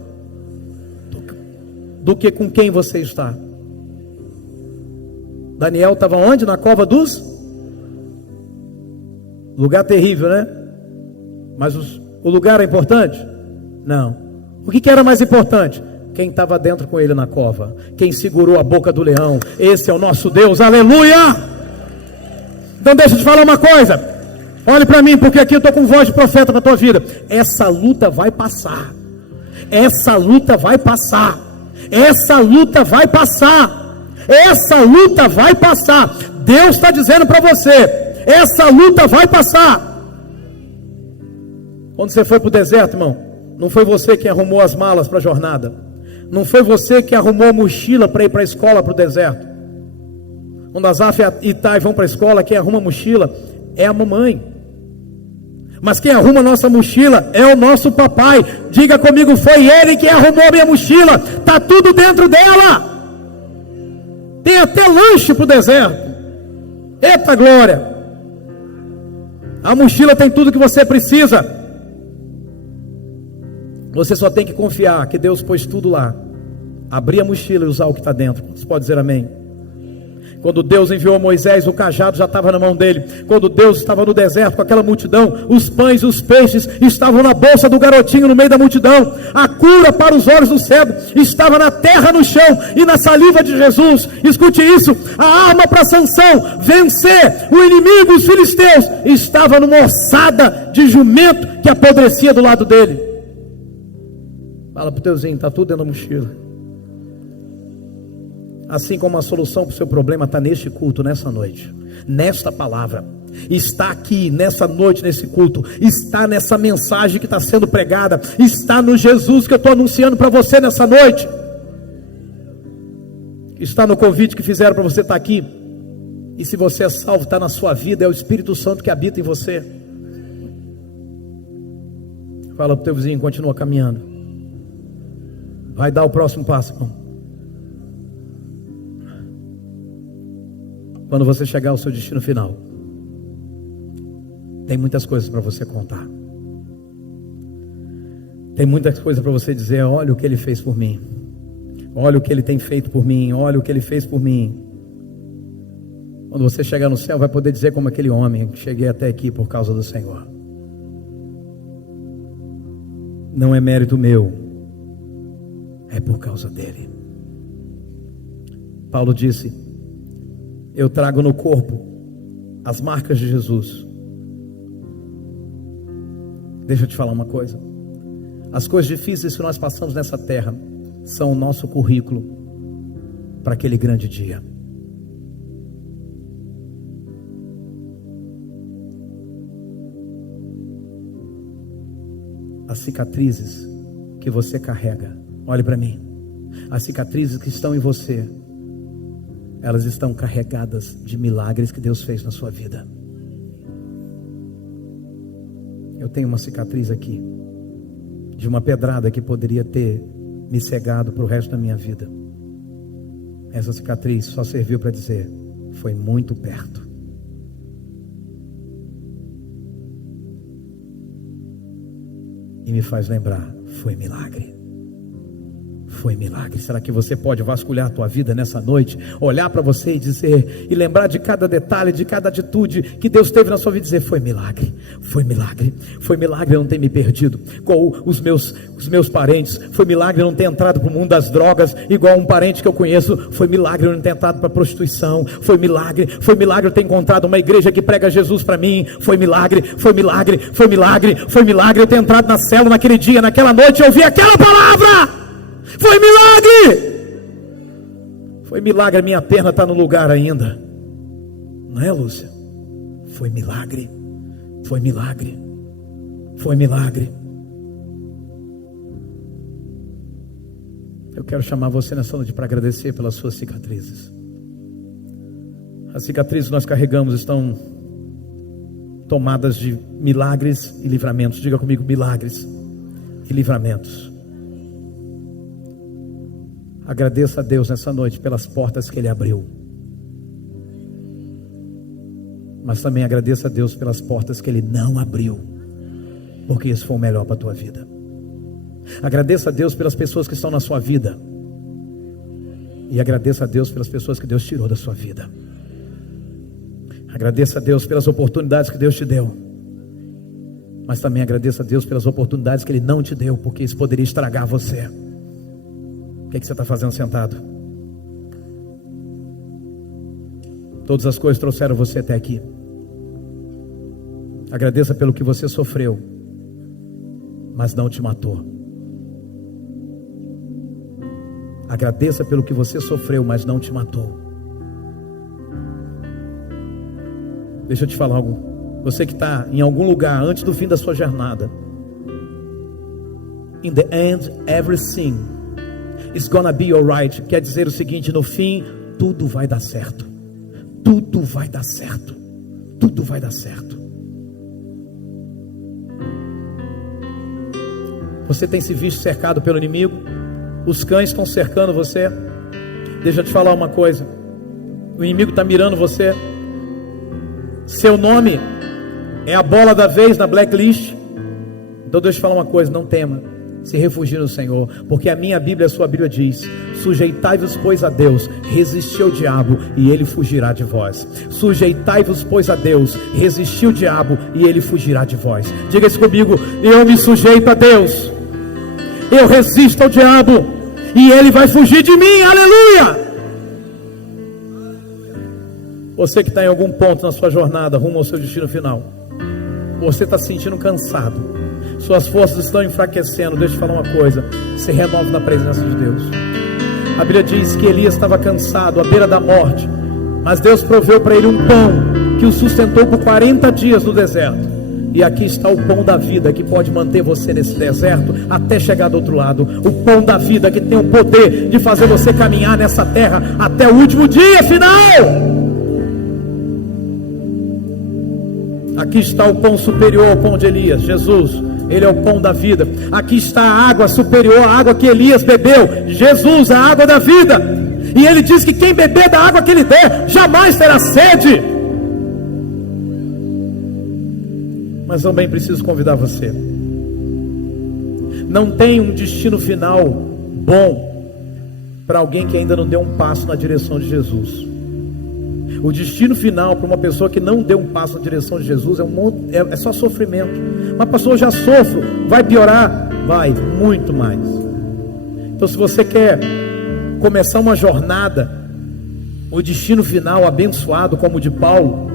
do que com quem você está. Daniel estava onde? Na cova dos? Lugar terrível, né? Mas o lugar é importante? Não. O que era mais importante? quem estava dentro com ele na cova, quem segurou a boca do leão. Esse é o nosso Deus, aleluia! Então deixa eu te falar uma coisa, olhe para mim, porque aqui eu estou com voz de profeta para a tua vida. Essa luta vai passar, essa luta vai passar, essa luta vai passar, essa luta vai passar. Deus está dizendo para você, essa luta vai passar. Quando você foi para o deserto, irmão, não foi você que arrumou as malas para a jornada, não foi você que arrumou a mochila para ir para a escola, para o deserto. Quando Asaf e Itai vão para a escola, quem arruma a mochila é a mamãe, mas quem arruma a nossa mochila é o nosso papai. Diga comigo, foi ele que arrumou a minha mochila, está tudo dentro dela, tem até lanche para o deserto. Eita glória, a mochila tem tudo que você precisa. Você só tem que confiar que Deus pôs tudo lá. Abrir a mochila e usar o que está dentro. Você pode dizer amém? Quando Deus enviou Moisés, o cajado já estava na mão dele. Quando Deus estava no deserto com aquela multidão, os pães e os peixes estavam na bolsa do garotinho no meio da multidão. A cura para os olhos do cego estava na terra, no chão e na saliva de Jesus. Escute isso, a arma para Sansão vencer o inimigo, os filisteus, estava numa ossada de jumento que apodrecia do lado dele. Fala pro teuzinho, está tudo dentro da mochila. Assim como a solução para o seu problema está neste culto, nessa noite, nesta palavra, está aqui, nessa noite, nesse culto, está nessa mensagem que está sendo pregada, está no Jesus que eu estou anunciando para você nessa noite, está no convite que fizeram para você estar aqui. E se você é salvo, está na sua vida, é o Espírito Santo que habita em você. Fala para o teu vizinho, continua caminhando, vai dar o próximo passo, irmão. Quando você chegar ao seu destino final, tem muitas coisas para você contar, tem muitas coisas para você dizer. Olha o que ele fez por mim, olha o que ele tem feito por mim, olha o que ele fez por mim. Quando você chegar no céu, vai poder dizer como aquele homem: cheguei até aqui por causa do Senhor. Não é mérito meu, é por causa dele. Paulo disse: eu trago no corpo as marcas de Jesus. Deixa eu te falar uma coisa, as coisas difíceis que nós passamos nessa terra são o nosso currículo para aquele grande dia. As cicatrizes que você carrega, olhe para mim, as cicatrizes que estão em você, elas estão carregadas de milagres que Deus fez na sua vida. Eu tenho uma cicatriz aqui, de uma pedrada que poderia ter me cegado para o resto da minha vida. Essa cicatriz só serviu para dizer: foi muito perto. E me faz lembrar: foi milagre. Foi milagre. Será que você pode vasculhar a tua vida nessa noite, olhar para você e dizer, e lembrar de cada detalhe, de cada atitude que Deus teve na sua vida, e dizer: foi milagre, foi milagre, foi milagre eu não ter me perdido com os meus parentes, foi milagre eu não ter entrado para o mundo das drogas igual um parente que eu conheço, foi milagre eu não ter entrado para a prostituição, foi milagre eu ter encontrado uma igreja que prega Jesus para mim, foi milagre, foi milagre, foi milagre, foi milagre eu ter entrado na célula naquele dia, naquela noite, e ouvir aquela palavra. Foi milagre, foi milagre, a minha perna está no lugar ainda, não é, Lúcia? Foi milagre, foi milagre, foi milagre. Eu quero chamar você nessa noite para agradecer pelas suas cicatrizes. As cicatrizes que nós carregamos estão tomadas de milagres e livramentos. Diga comigo: milagres e livramentos. Agradeça a Deus nessa noite pelas portas que Ele abriu, mas também agradeça a Deus pelas portas que Ele não abriu, porque isso foi o melhor para a tua vida. Agradeça a Deus pelas pessoas que estão na sua vida, e agradeça a Deus pelas pessoas que Deus tirou da sua vida. Agradeça a Deus pelas oportunidades que Deus te deu, mas também agradeça a Deus pelas oportunidades que Ele não te deu, porque isso poderia estragar você. O que você está fazendo sentado? Todas as coisas trouxeram você até aqui. Agradeça pelo que você sofreu, mas não te matou. Agradeça pelo que você sofreu, mas não te matou. Deixa eu te falar algo. Você que está em algum lugar antes do fim da sua jornada. In the end, everything is gonna be alright. Quer dizer o seguinte: no fim, tudo vai dar certo. Tudo vai dar certo. Tudo vai dar certo. Você tem se visto cercado pelo inimigo? Os cães estão cercando você? Deixa eu te falar uma coisa. O inimigo está mirando você. Seu nome é a bola da vez na blacklist. Então deixa eu te falar uma coisa: não tema, se refugie no Senhor, porque a minha Bíblia, a sua Bíblia diz: sujeitai-vos pois a Deus, resisti ao diabo e ele fugirá de vós. Sujeitai-vos pois a Deus, resisti ao diabo e ele fugirá de vós. Diga isso comigo: eu me sujeito a Deus, eu resisto ao diabo e ele vai fugir de mim. Aleluia! Você que está em algum ponto na sua jornada rumo ao seu destino final, você está se sentindo cansado, suas forças estão enfraquecendo. Deixa eu falar uma coisa: se renove na presença de Deus. A Bíblia diz que Elias estava cansado, à beira da morte, mas Deus proveu para ele um pão que o sustentou por 40 dias no deserto. E aqui está o pão da vida, que pode manter você nesse deserto até chegar do outro lado. O pão da vida que tem o poder de fazer você caminhar nessa terra até o último dia final. Aqui está o pão superior ao pão de Elias, Jesus. Ele é o pão da vida. Aqui está a água superior, a água que Elias bebeu, Jesus, a água da vida. E ele diz que quem beber da água que ele der, jamais terá sede. Mas também preciso convidar você: não tem um destino final bom para alguém que ainda não deu um passo na direção de Jesus. O destino final para uma pessoa que não deu um passo na direção de Jesus é só sofrimento. Mas pastor, eu já sofro, vai piorar? Vai, muito mais. Então, se você quer começar uma jornada, o destino final abençoado como o de Paulo,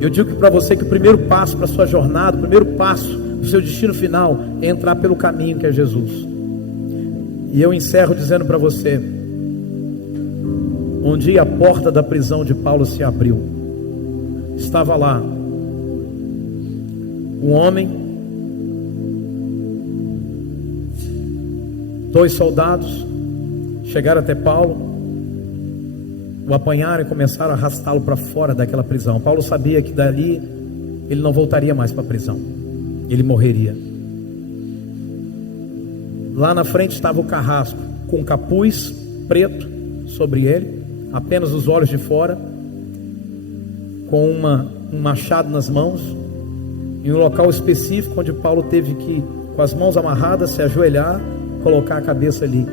eu digo para você que o primeiro passo para a sua jornada, o primeiro passo para o seu destino final é entrar pelo caminho que é Jesus. E eu encerro dizendo para você: um dia a porta da prisão de Paulo se abriu. Estava lá um homem, 2 soldados chegaram até Paulo, o apanharam e começaram a arrastá-lo para fora daquela prisão. Paulo sabia que dali ele não voltaria mais para a prisão, ele morreria. Lá na frente estava o carrasco, com um capuz preto sobre ele, apenas os olhos de fora, com um machado nas mãos, em um local específico onde Paulo teve que, com as mãos amarradas, se ajoelhar, colocar a cabeça ali.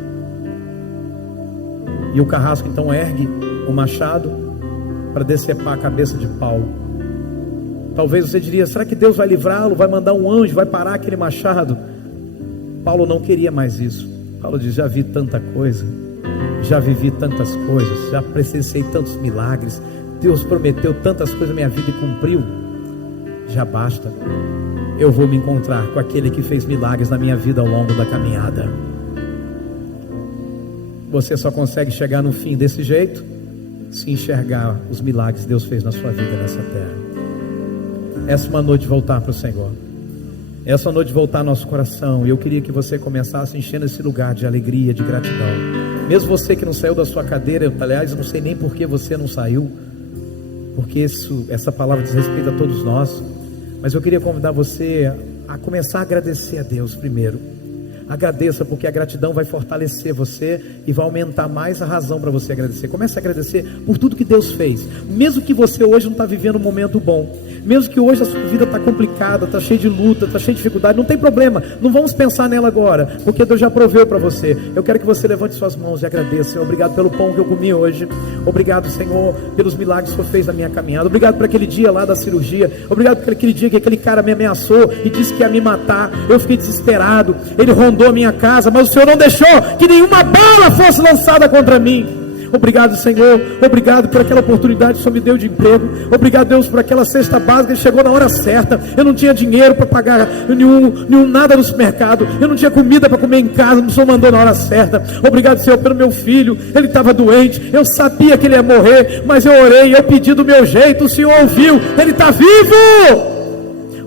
E o carrasco então ergue o machado para decepar a cabeça de Paulo. Talvez você diria: será que Deus vai livrá-lo? Vai mandar um anjo? Vai parar aquele machado? Paulo não queria mais isso. Paulo diz: já vi tanta coisa, já vivi tantas coisas, já presenciei tantos milagres, Deus prometeu tantas coisas na minha vida e cumpriu. Já basta. Eu vou me encontrar com aquele que fez milagres na minha vida ao longo da caminhada. Você só consegue chegar no fim desse jeito se enxergar os milagres que Deus fez na sua vida nessa terra. Essa é uma noite de voltar para o Senhor. Essa noite de voltar ao nosso coração. E eu queria que você começasse enchendo esse lugar de alegria, de gratidão. Mesmo você que não saiu da sua cadeira, aliás, eu não sei nem por que você não saiu, porque essa palavra diz respeito a todos nós. Mas eu queria convidar você a começar a agradecer a Deus primeiro. Agradeça, porque a gratidão vai fortalecer você e vai aumentar mais a razão para você agradecer. Comece a agradecer por tudo que Deus fez, mesmo que você hoje não está vivendo um momento bom. Mesmo que hoje a sua vida está complicada, está cheia de luta, está cheia de dificuldade, não tem problema, não vamos pensar nela agora, porque Deus já proveu para você. Eu quero que você levante suas mãos e agradeça. Senhor, obrigado pelo pão que eu comi hoje. Obrigado, Senhor, pelos milagres que o Senhor fez na minha caminhada. Obrigado por aquele dia lá da cirurgia. Obrigado por aquele dia que aquele cara me ameaçou e disse que ia me matar. Eu fiquei desesperado, ele rondou a minha casa, mas o Senhor não deixou que nenhuma bala fosse lançada contra mim. Obrigado, Senhor, obrigado por aquela oportunidade que o Senhor me deu de emprego. Obrigado, Deus, por aquela cesta básica que chegou na hora certa. Eu não tinha dinheiro para pagar nada no supermercado, eu não tinha comida para comer em casa, o Senhor mandou na hora certa. Obrigado, Senhor, pelo meu filho, ele estava doente, eu sabia que ele ia morrer, mas eu orei, eu pedi do meu jeito, o Senhor ouviu, ele está vivo.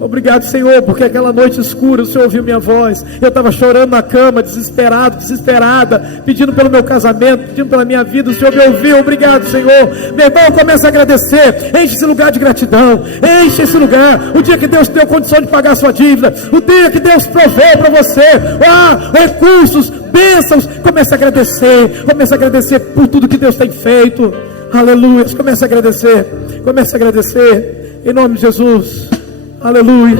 Obrigado, Senhor, porque aquela noite escura o Senhor ouviu minha voz. Eu estava chorando na cama, desesperado, desesperada, pedindo pelo meu casamento, pedindo pela minha vida. O Senhor me ouviu. Obrigado, Senhor. Meu irmão, começa a agradecer. Enche esse lugar de gratidão. Enche esse lugar. O dia que Deus deu condição de pagar a sua dívida, o dia que Deus provou para você recursos, bênçãos, comece a agradecer. Comece a agradecer por tudo que Deus tem feito. Aleluia. Comece a agradecer. Comece a agradecer. Em nome de Jesus. Aleluia.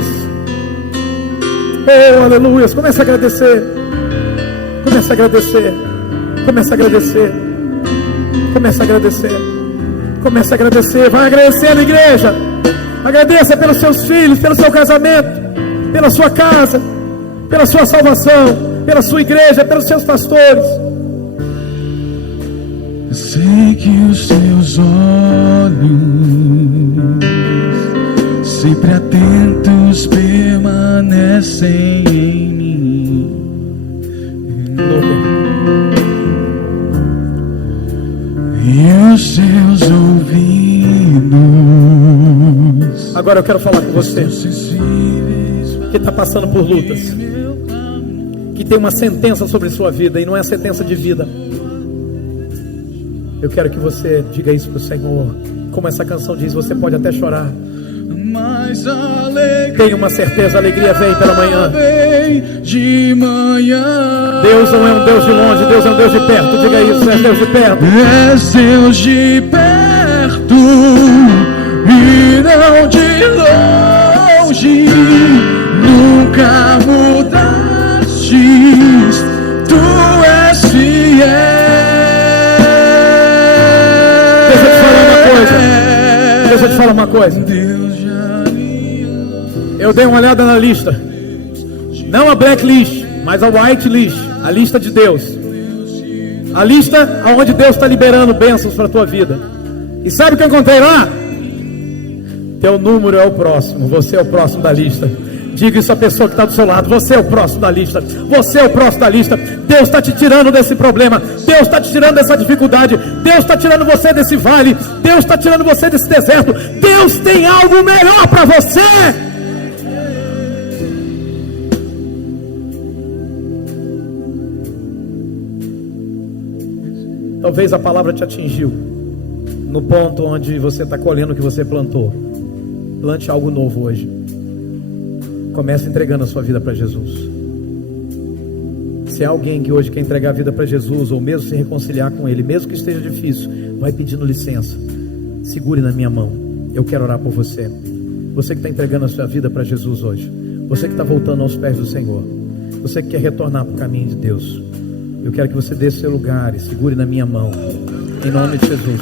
Oh, aleluia. Comece a agradecer. Comece a agradecer. Comece a agradecer. Comece a agradecer. Comece a agradecer. Vai agradecendo, igreja. Agradeça pelos seus filhos, pelo seu casamento, pela sua casa, pela sua salvação, pela sua igreja, pelos seus pastores. Eu sei que os seus olhos sempre atentos permanecem em mim. E os seus ouvidos. Agora eu quero falar com você que está passando por lutas, que tem uma sentença sobre sua vida e não é sentença de vida. Eu quero que você diga isso para o Senhor. Como essa canção diz, você pode até chorar, Mas tenha uma certeza, a alegria vem pela manhã. De manhã. Deus não é um Deus de longe, Deus é um Deus de perto. Diga isso, é Deus de perto. És Deus de perto e não de longe. Nunca mudaste, tu és fiel. Deixa eu te falar uma coisa. Eu dei uma olhada na lista, não a blacklist, mas a whitelist, a lista de Deus, a lista onde Deus está liberando bênçãos para a tua vida. E sabe o que eu encontrei lá? Teu número é o próximo, você é o próximo da lista. Diga isso à pessoa que está do seu lado: você é o próximo da lista, você é o próximo da lista. Deus está te tirando desse problema, Deus está te tirando dessa dificuldade, Deus está tirando você desse vale, Deus está tirando você desse deserto. Deus tem algo melhor para você. Talvez a palavra te atingiu no ponto onde você está colhendo o que você plantou. Plante algo novo hoje. Comece entregando a sua vida para Jesus. Se há alguém que hoje quer entregar a vida para Jesus, ou mesmo se reconciliar com Ele, mesmo que esteja difícil, vai pedindo licença. Segure na minha mão. Eu quero orar por você. Você que está entregando a sua vida para Jesus hoje. Você que está voltando aos pés do Senhor. Você que quer retornar para o caminho de Deus. Eu quero que você desça seu lugar e segure na minha mão. Em nome de Jesus.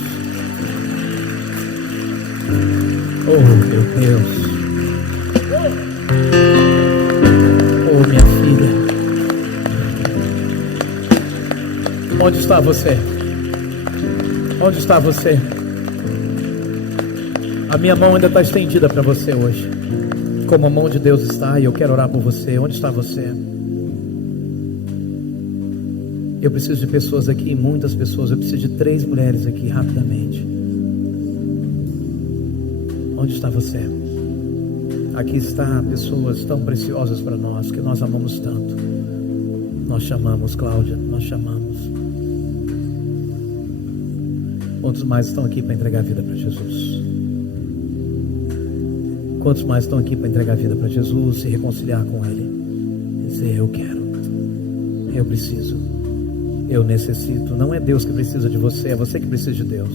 Oh, meu Deus. Oh, minha filha. Onde está você? Onde está você? A minha mão ainda está estendida para você hoje. Como a mão de Deus está, e eu quero orar por você. Onde está você? Eu preciso de pessoas aqui, muitas pessoas. Eu preciso de 3 mulheres aqui, rapidamente. Onde está você? Aqui está pessoas tão preciosas para nós, que nós amamos tanto. Nós chamamos, Cláudia, nós chamamos. Quantos mais estão aqui para entregar a vida para Jesus? Quantos mais estão aqui para entregar a vida para Jesus, se reconciliar com Ele? Dizer: eu quero, eu preciso, eu necessito. Não é Deus que precisa de você, é você que precisa de Deus.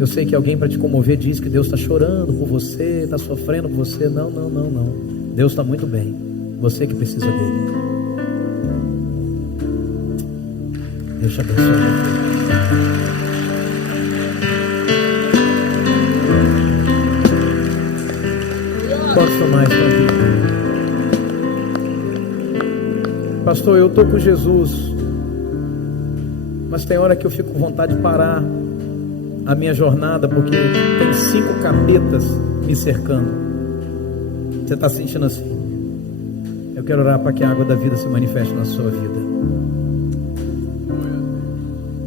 Eu sei que alguém, para te comover, diz que Deus está chorando por você, está sofrendo por você. Não. Deus está muito bem. Você que precisa dele. Deus te abençoe. Pode tomar isso aqui. Pastor, eu estou com Jesus, mas tem hora que eu fico com vontade de parar a minha jornada, porque tem 5 capetas me cercando. Você está sentindo assim? Eu quero orar para que a água da vida se manifeste na sua vida.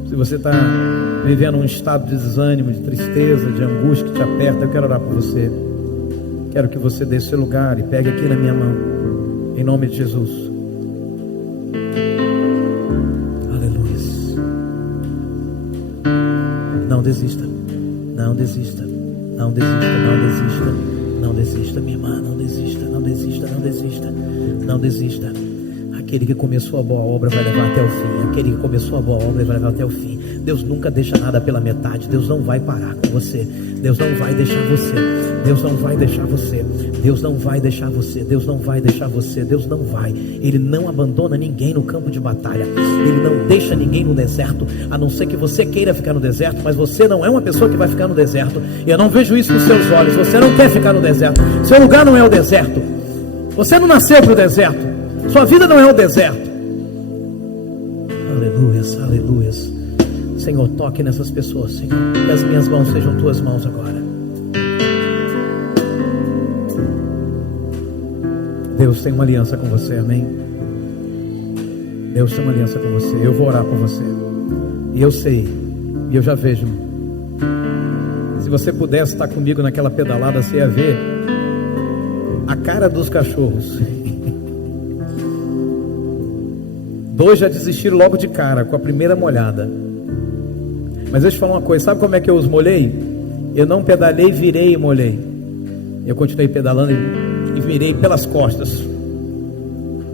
Se você está vivendo um estado de desânimo, de tristeza, de angústia que te aperta, eu quero orar por você. Quero que você deixe seu lugar e pegue aqui na minha mão, em nome de Jesus. Aleluia. Não desista, não desista, não desista, não desista, não desista, minha irmã, não desista, não desista, não desista, não desista. Aquele que começou a boa obra vai levar até o fim. Aquele que começou a boa obra vai levar até o fim. Deus nunca deixa nada pela metade. Deus não vai parar com você. Deus não vai deixar você. Deus não vai deixar você. Deus não vai deixar você. Deus não vai deixar você. Deus não vai. Ele não abandona ninguém no campo de batalha. Ele não deixa ninguém no deserto, a não ser que você queira ficar no deserto. Mas você não é uma pessoa que vai ficar no deserto. Eu não vejo isso nos seus olhos. Você não quer ficar no deserto. Seu lugar não é o deserto. Você não nasceu para o deserto. Sua vida não é o deserto. Aleluias, aleluias. Senhor, toque nessas pessoas, Senhor. Que as minhas mãos sejam tuas mãos agora. Deus tem uma aliança com você, amém? Deus tem uma aliança com você. Eu vou orar por você. E eu sei, e eu já vejo. Se você pudesse estar comigo naquela pedalada, você ia ver a cara dos cachorros. 2 já desistiram logo de cara, com a primeira molhada. Mas deixa eu te falar uma coisa, sabe como é que eu os molhei? Eu não pedalei, virei e molhei. Eu continuei pedalando e virei pelas costas,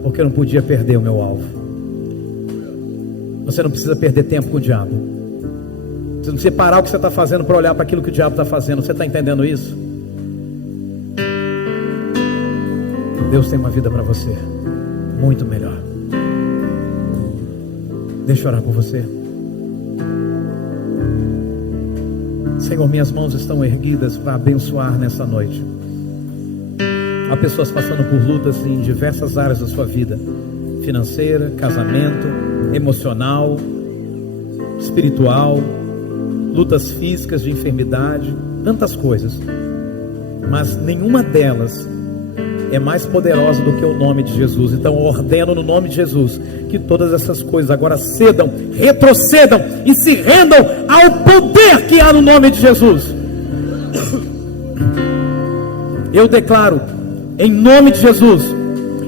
porque eu não podia perder o meu alvo. Você não precisa perder tempo com o diabo. Você não precisa parar o que você está fazendo para olhar para aquilo que o diabo está fazendo. Você está entendendo isso? Deus tem uma vida para você muito melhor. Deixa eu orar por você. Senhor, minhas mãos estão erguidas para abençoar nessa noite. Há pessoas passando por lutas em diversas áreas da sua vida: financeira, casamento, emocional, espiritual, lutas físicas, de enfermidade, tantas coisas. Mas nenhuma delas é mais poderosa do que o nome de Jesus. Então eu ordeno no nome de Jesus que todas essas coisas agora cedam, retrocedam e se rendam ao poder que há no nome de Jesus. Eu declaro em nome de Jesus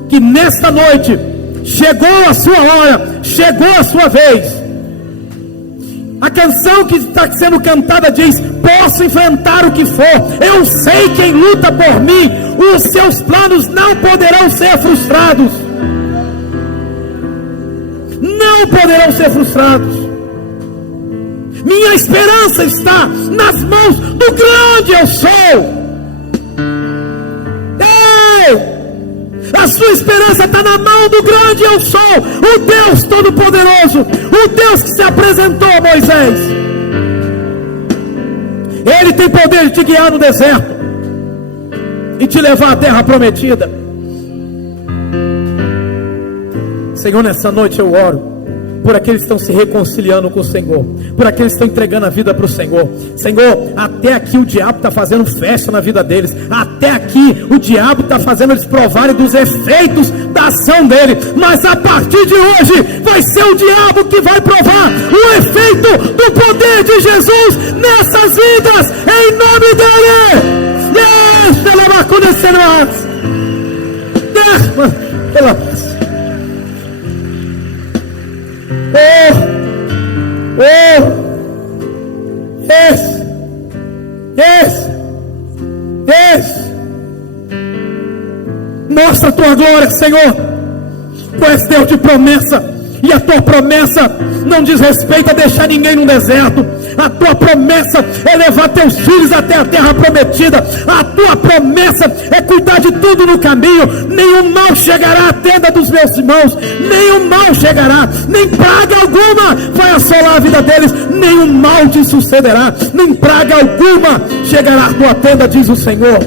que nesta noite chegou a sua hora, chegou a sua vez. A canção que está sendo cantada diz: posso enfrentar o que for, eu sei quem luta por mim, os seus planos não poderão ser frustrados. Não poderão ser frustrados. Minha esperança está nas mãos do grande eu sou. A sua esperança está na mão do grande eu sou, o Deus Todo-Poderoso, o Deus que se apresentou a Moisés. Ele tem poder de te guiar no deserto e te levar à terra prometida. Senhor, nessa noite eu oro por aqueles que estão se reconciliando com o Senhor, por aqueles que estão entregando a vida para o Senhor. Senhor, até aqui o diabo está fazendo festa na vida deles, até aqui o diabo está fazendo eles provarem dos efeitos da ação dele, mas a partir de hoje vai ser o diabo que vai provar o efeito do poder de Jesus nessas vidas, em nome dele. Mostra a tua glória, Senhor. Tu és Deus de promessa, e a tua promessa não diz respeito a deixar ninguém no deserto. A tua promessa é levar teus filhos até a terra prometida. A tua promessa é cuidar de tudo no caminho. Nenhum mal chegará à tenda dos meus irmãos, nenhum mal chegará, nem praga alguma vai assolar a vida deles, nenhum mal te sucederá, nem praga alguma chegará à tua tenda, diz o Senhor.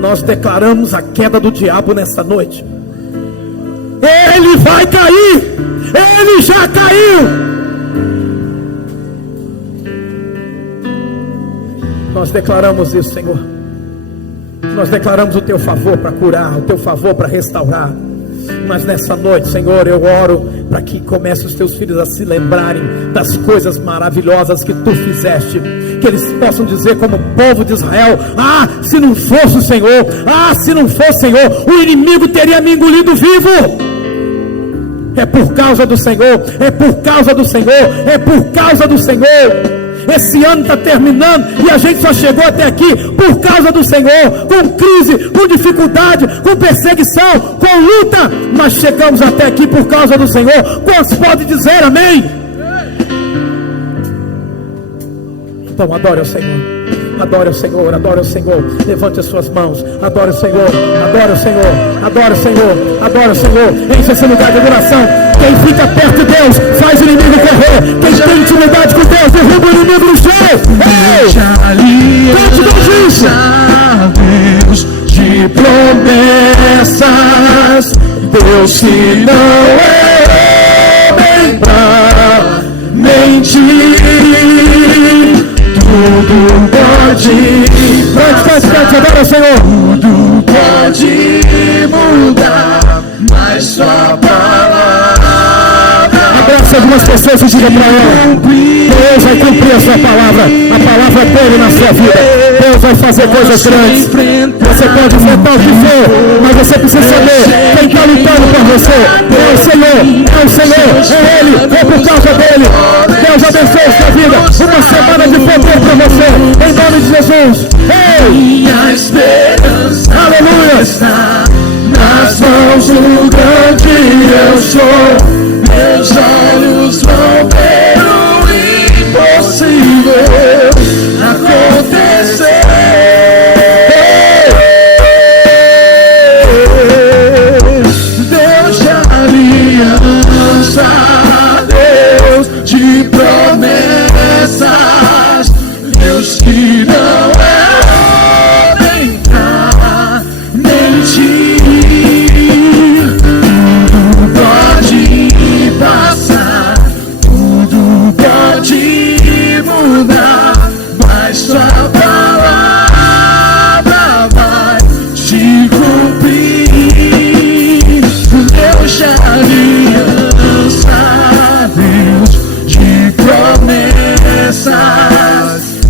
Nós declaramos a queda do diabo nesta noite. Ele vai cair, ele já caiu. Nós declaramos isso, Senhor. Nós declaramos o teu favor para curar, o teu favor para restaurar. Mas nessa noite, Senhor, eu oro para que comece os teus filhos a se lembrarem das coisas maravilhosas que tu fizeste, que eles possam dizer como povo de Israel: ah, se não fosse o Senhor, ah, se não fosse o Senhor, o inimigo teria me engolido vivo. É por causa do Senhor, é por causa do Senhor, é por causa do Senhor. Esse ano está terminando e a gente só chegou até aqui por causa do Senhor, com crise, com dificuldade, com perseguição, com luta, mas chegamos até aqui por causa do Senhor. Quantos podem dizer amém? Então adore o Senhor, adore o Senhor, adore o Senhor. Levante as suas mãos, adore o Senhor, adore o Senhor, adore o Senhor, adore o Senhor. Enche esse lugar de adoração. Quem fica perto de Deus faz o inimigo correr. Quem tem intimidade com Deus derruba o inimigo no chão. Ei! Cante Deus isso! Deus de promessas, Deus que não é homem pra mentir. Tudo pode, cante, adora o Senhor. Tudo pode mudar, mas só palavra. Abraça algumas pessoas e diga para ela: Deus vai cumprir a sua palavra, a palavra dele na sua vida. Deus vai fazer coisas grandes. Você pode enfrentar o que for, mas você precisa saber quem está lutando por você. É o Senhor, é o Senhor, é Ele, é por causa dele. Deus abençoe a sua vida. Uma semana de poder para você, em nome de Jesus. Ei! Minha esperança, aleluia, está nas mãos do grande eu sou. Meus olhos vão ver o impossível acontecer. Deus de aliança, Deus de promessas, Deus que não é homem pra mentir. Tudo pode passar, tudo pode mudar, mas sua palavra vai se cumprir. Deus de aliança, Deus de promessas,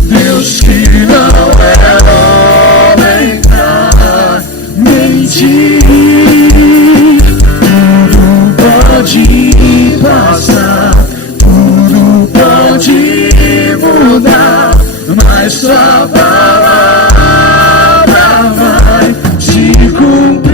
Deus que não é homem pra mentir. Tudo pode passar, tudo pode mudar, mas sua palavra vai se cumprir.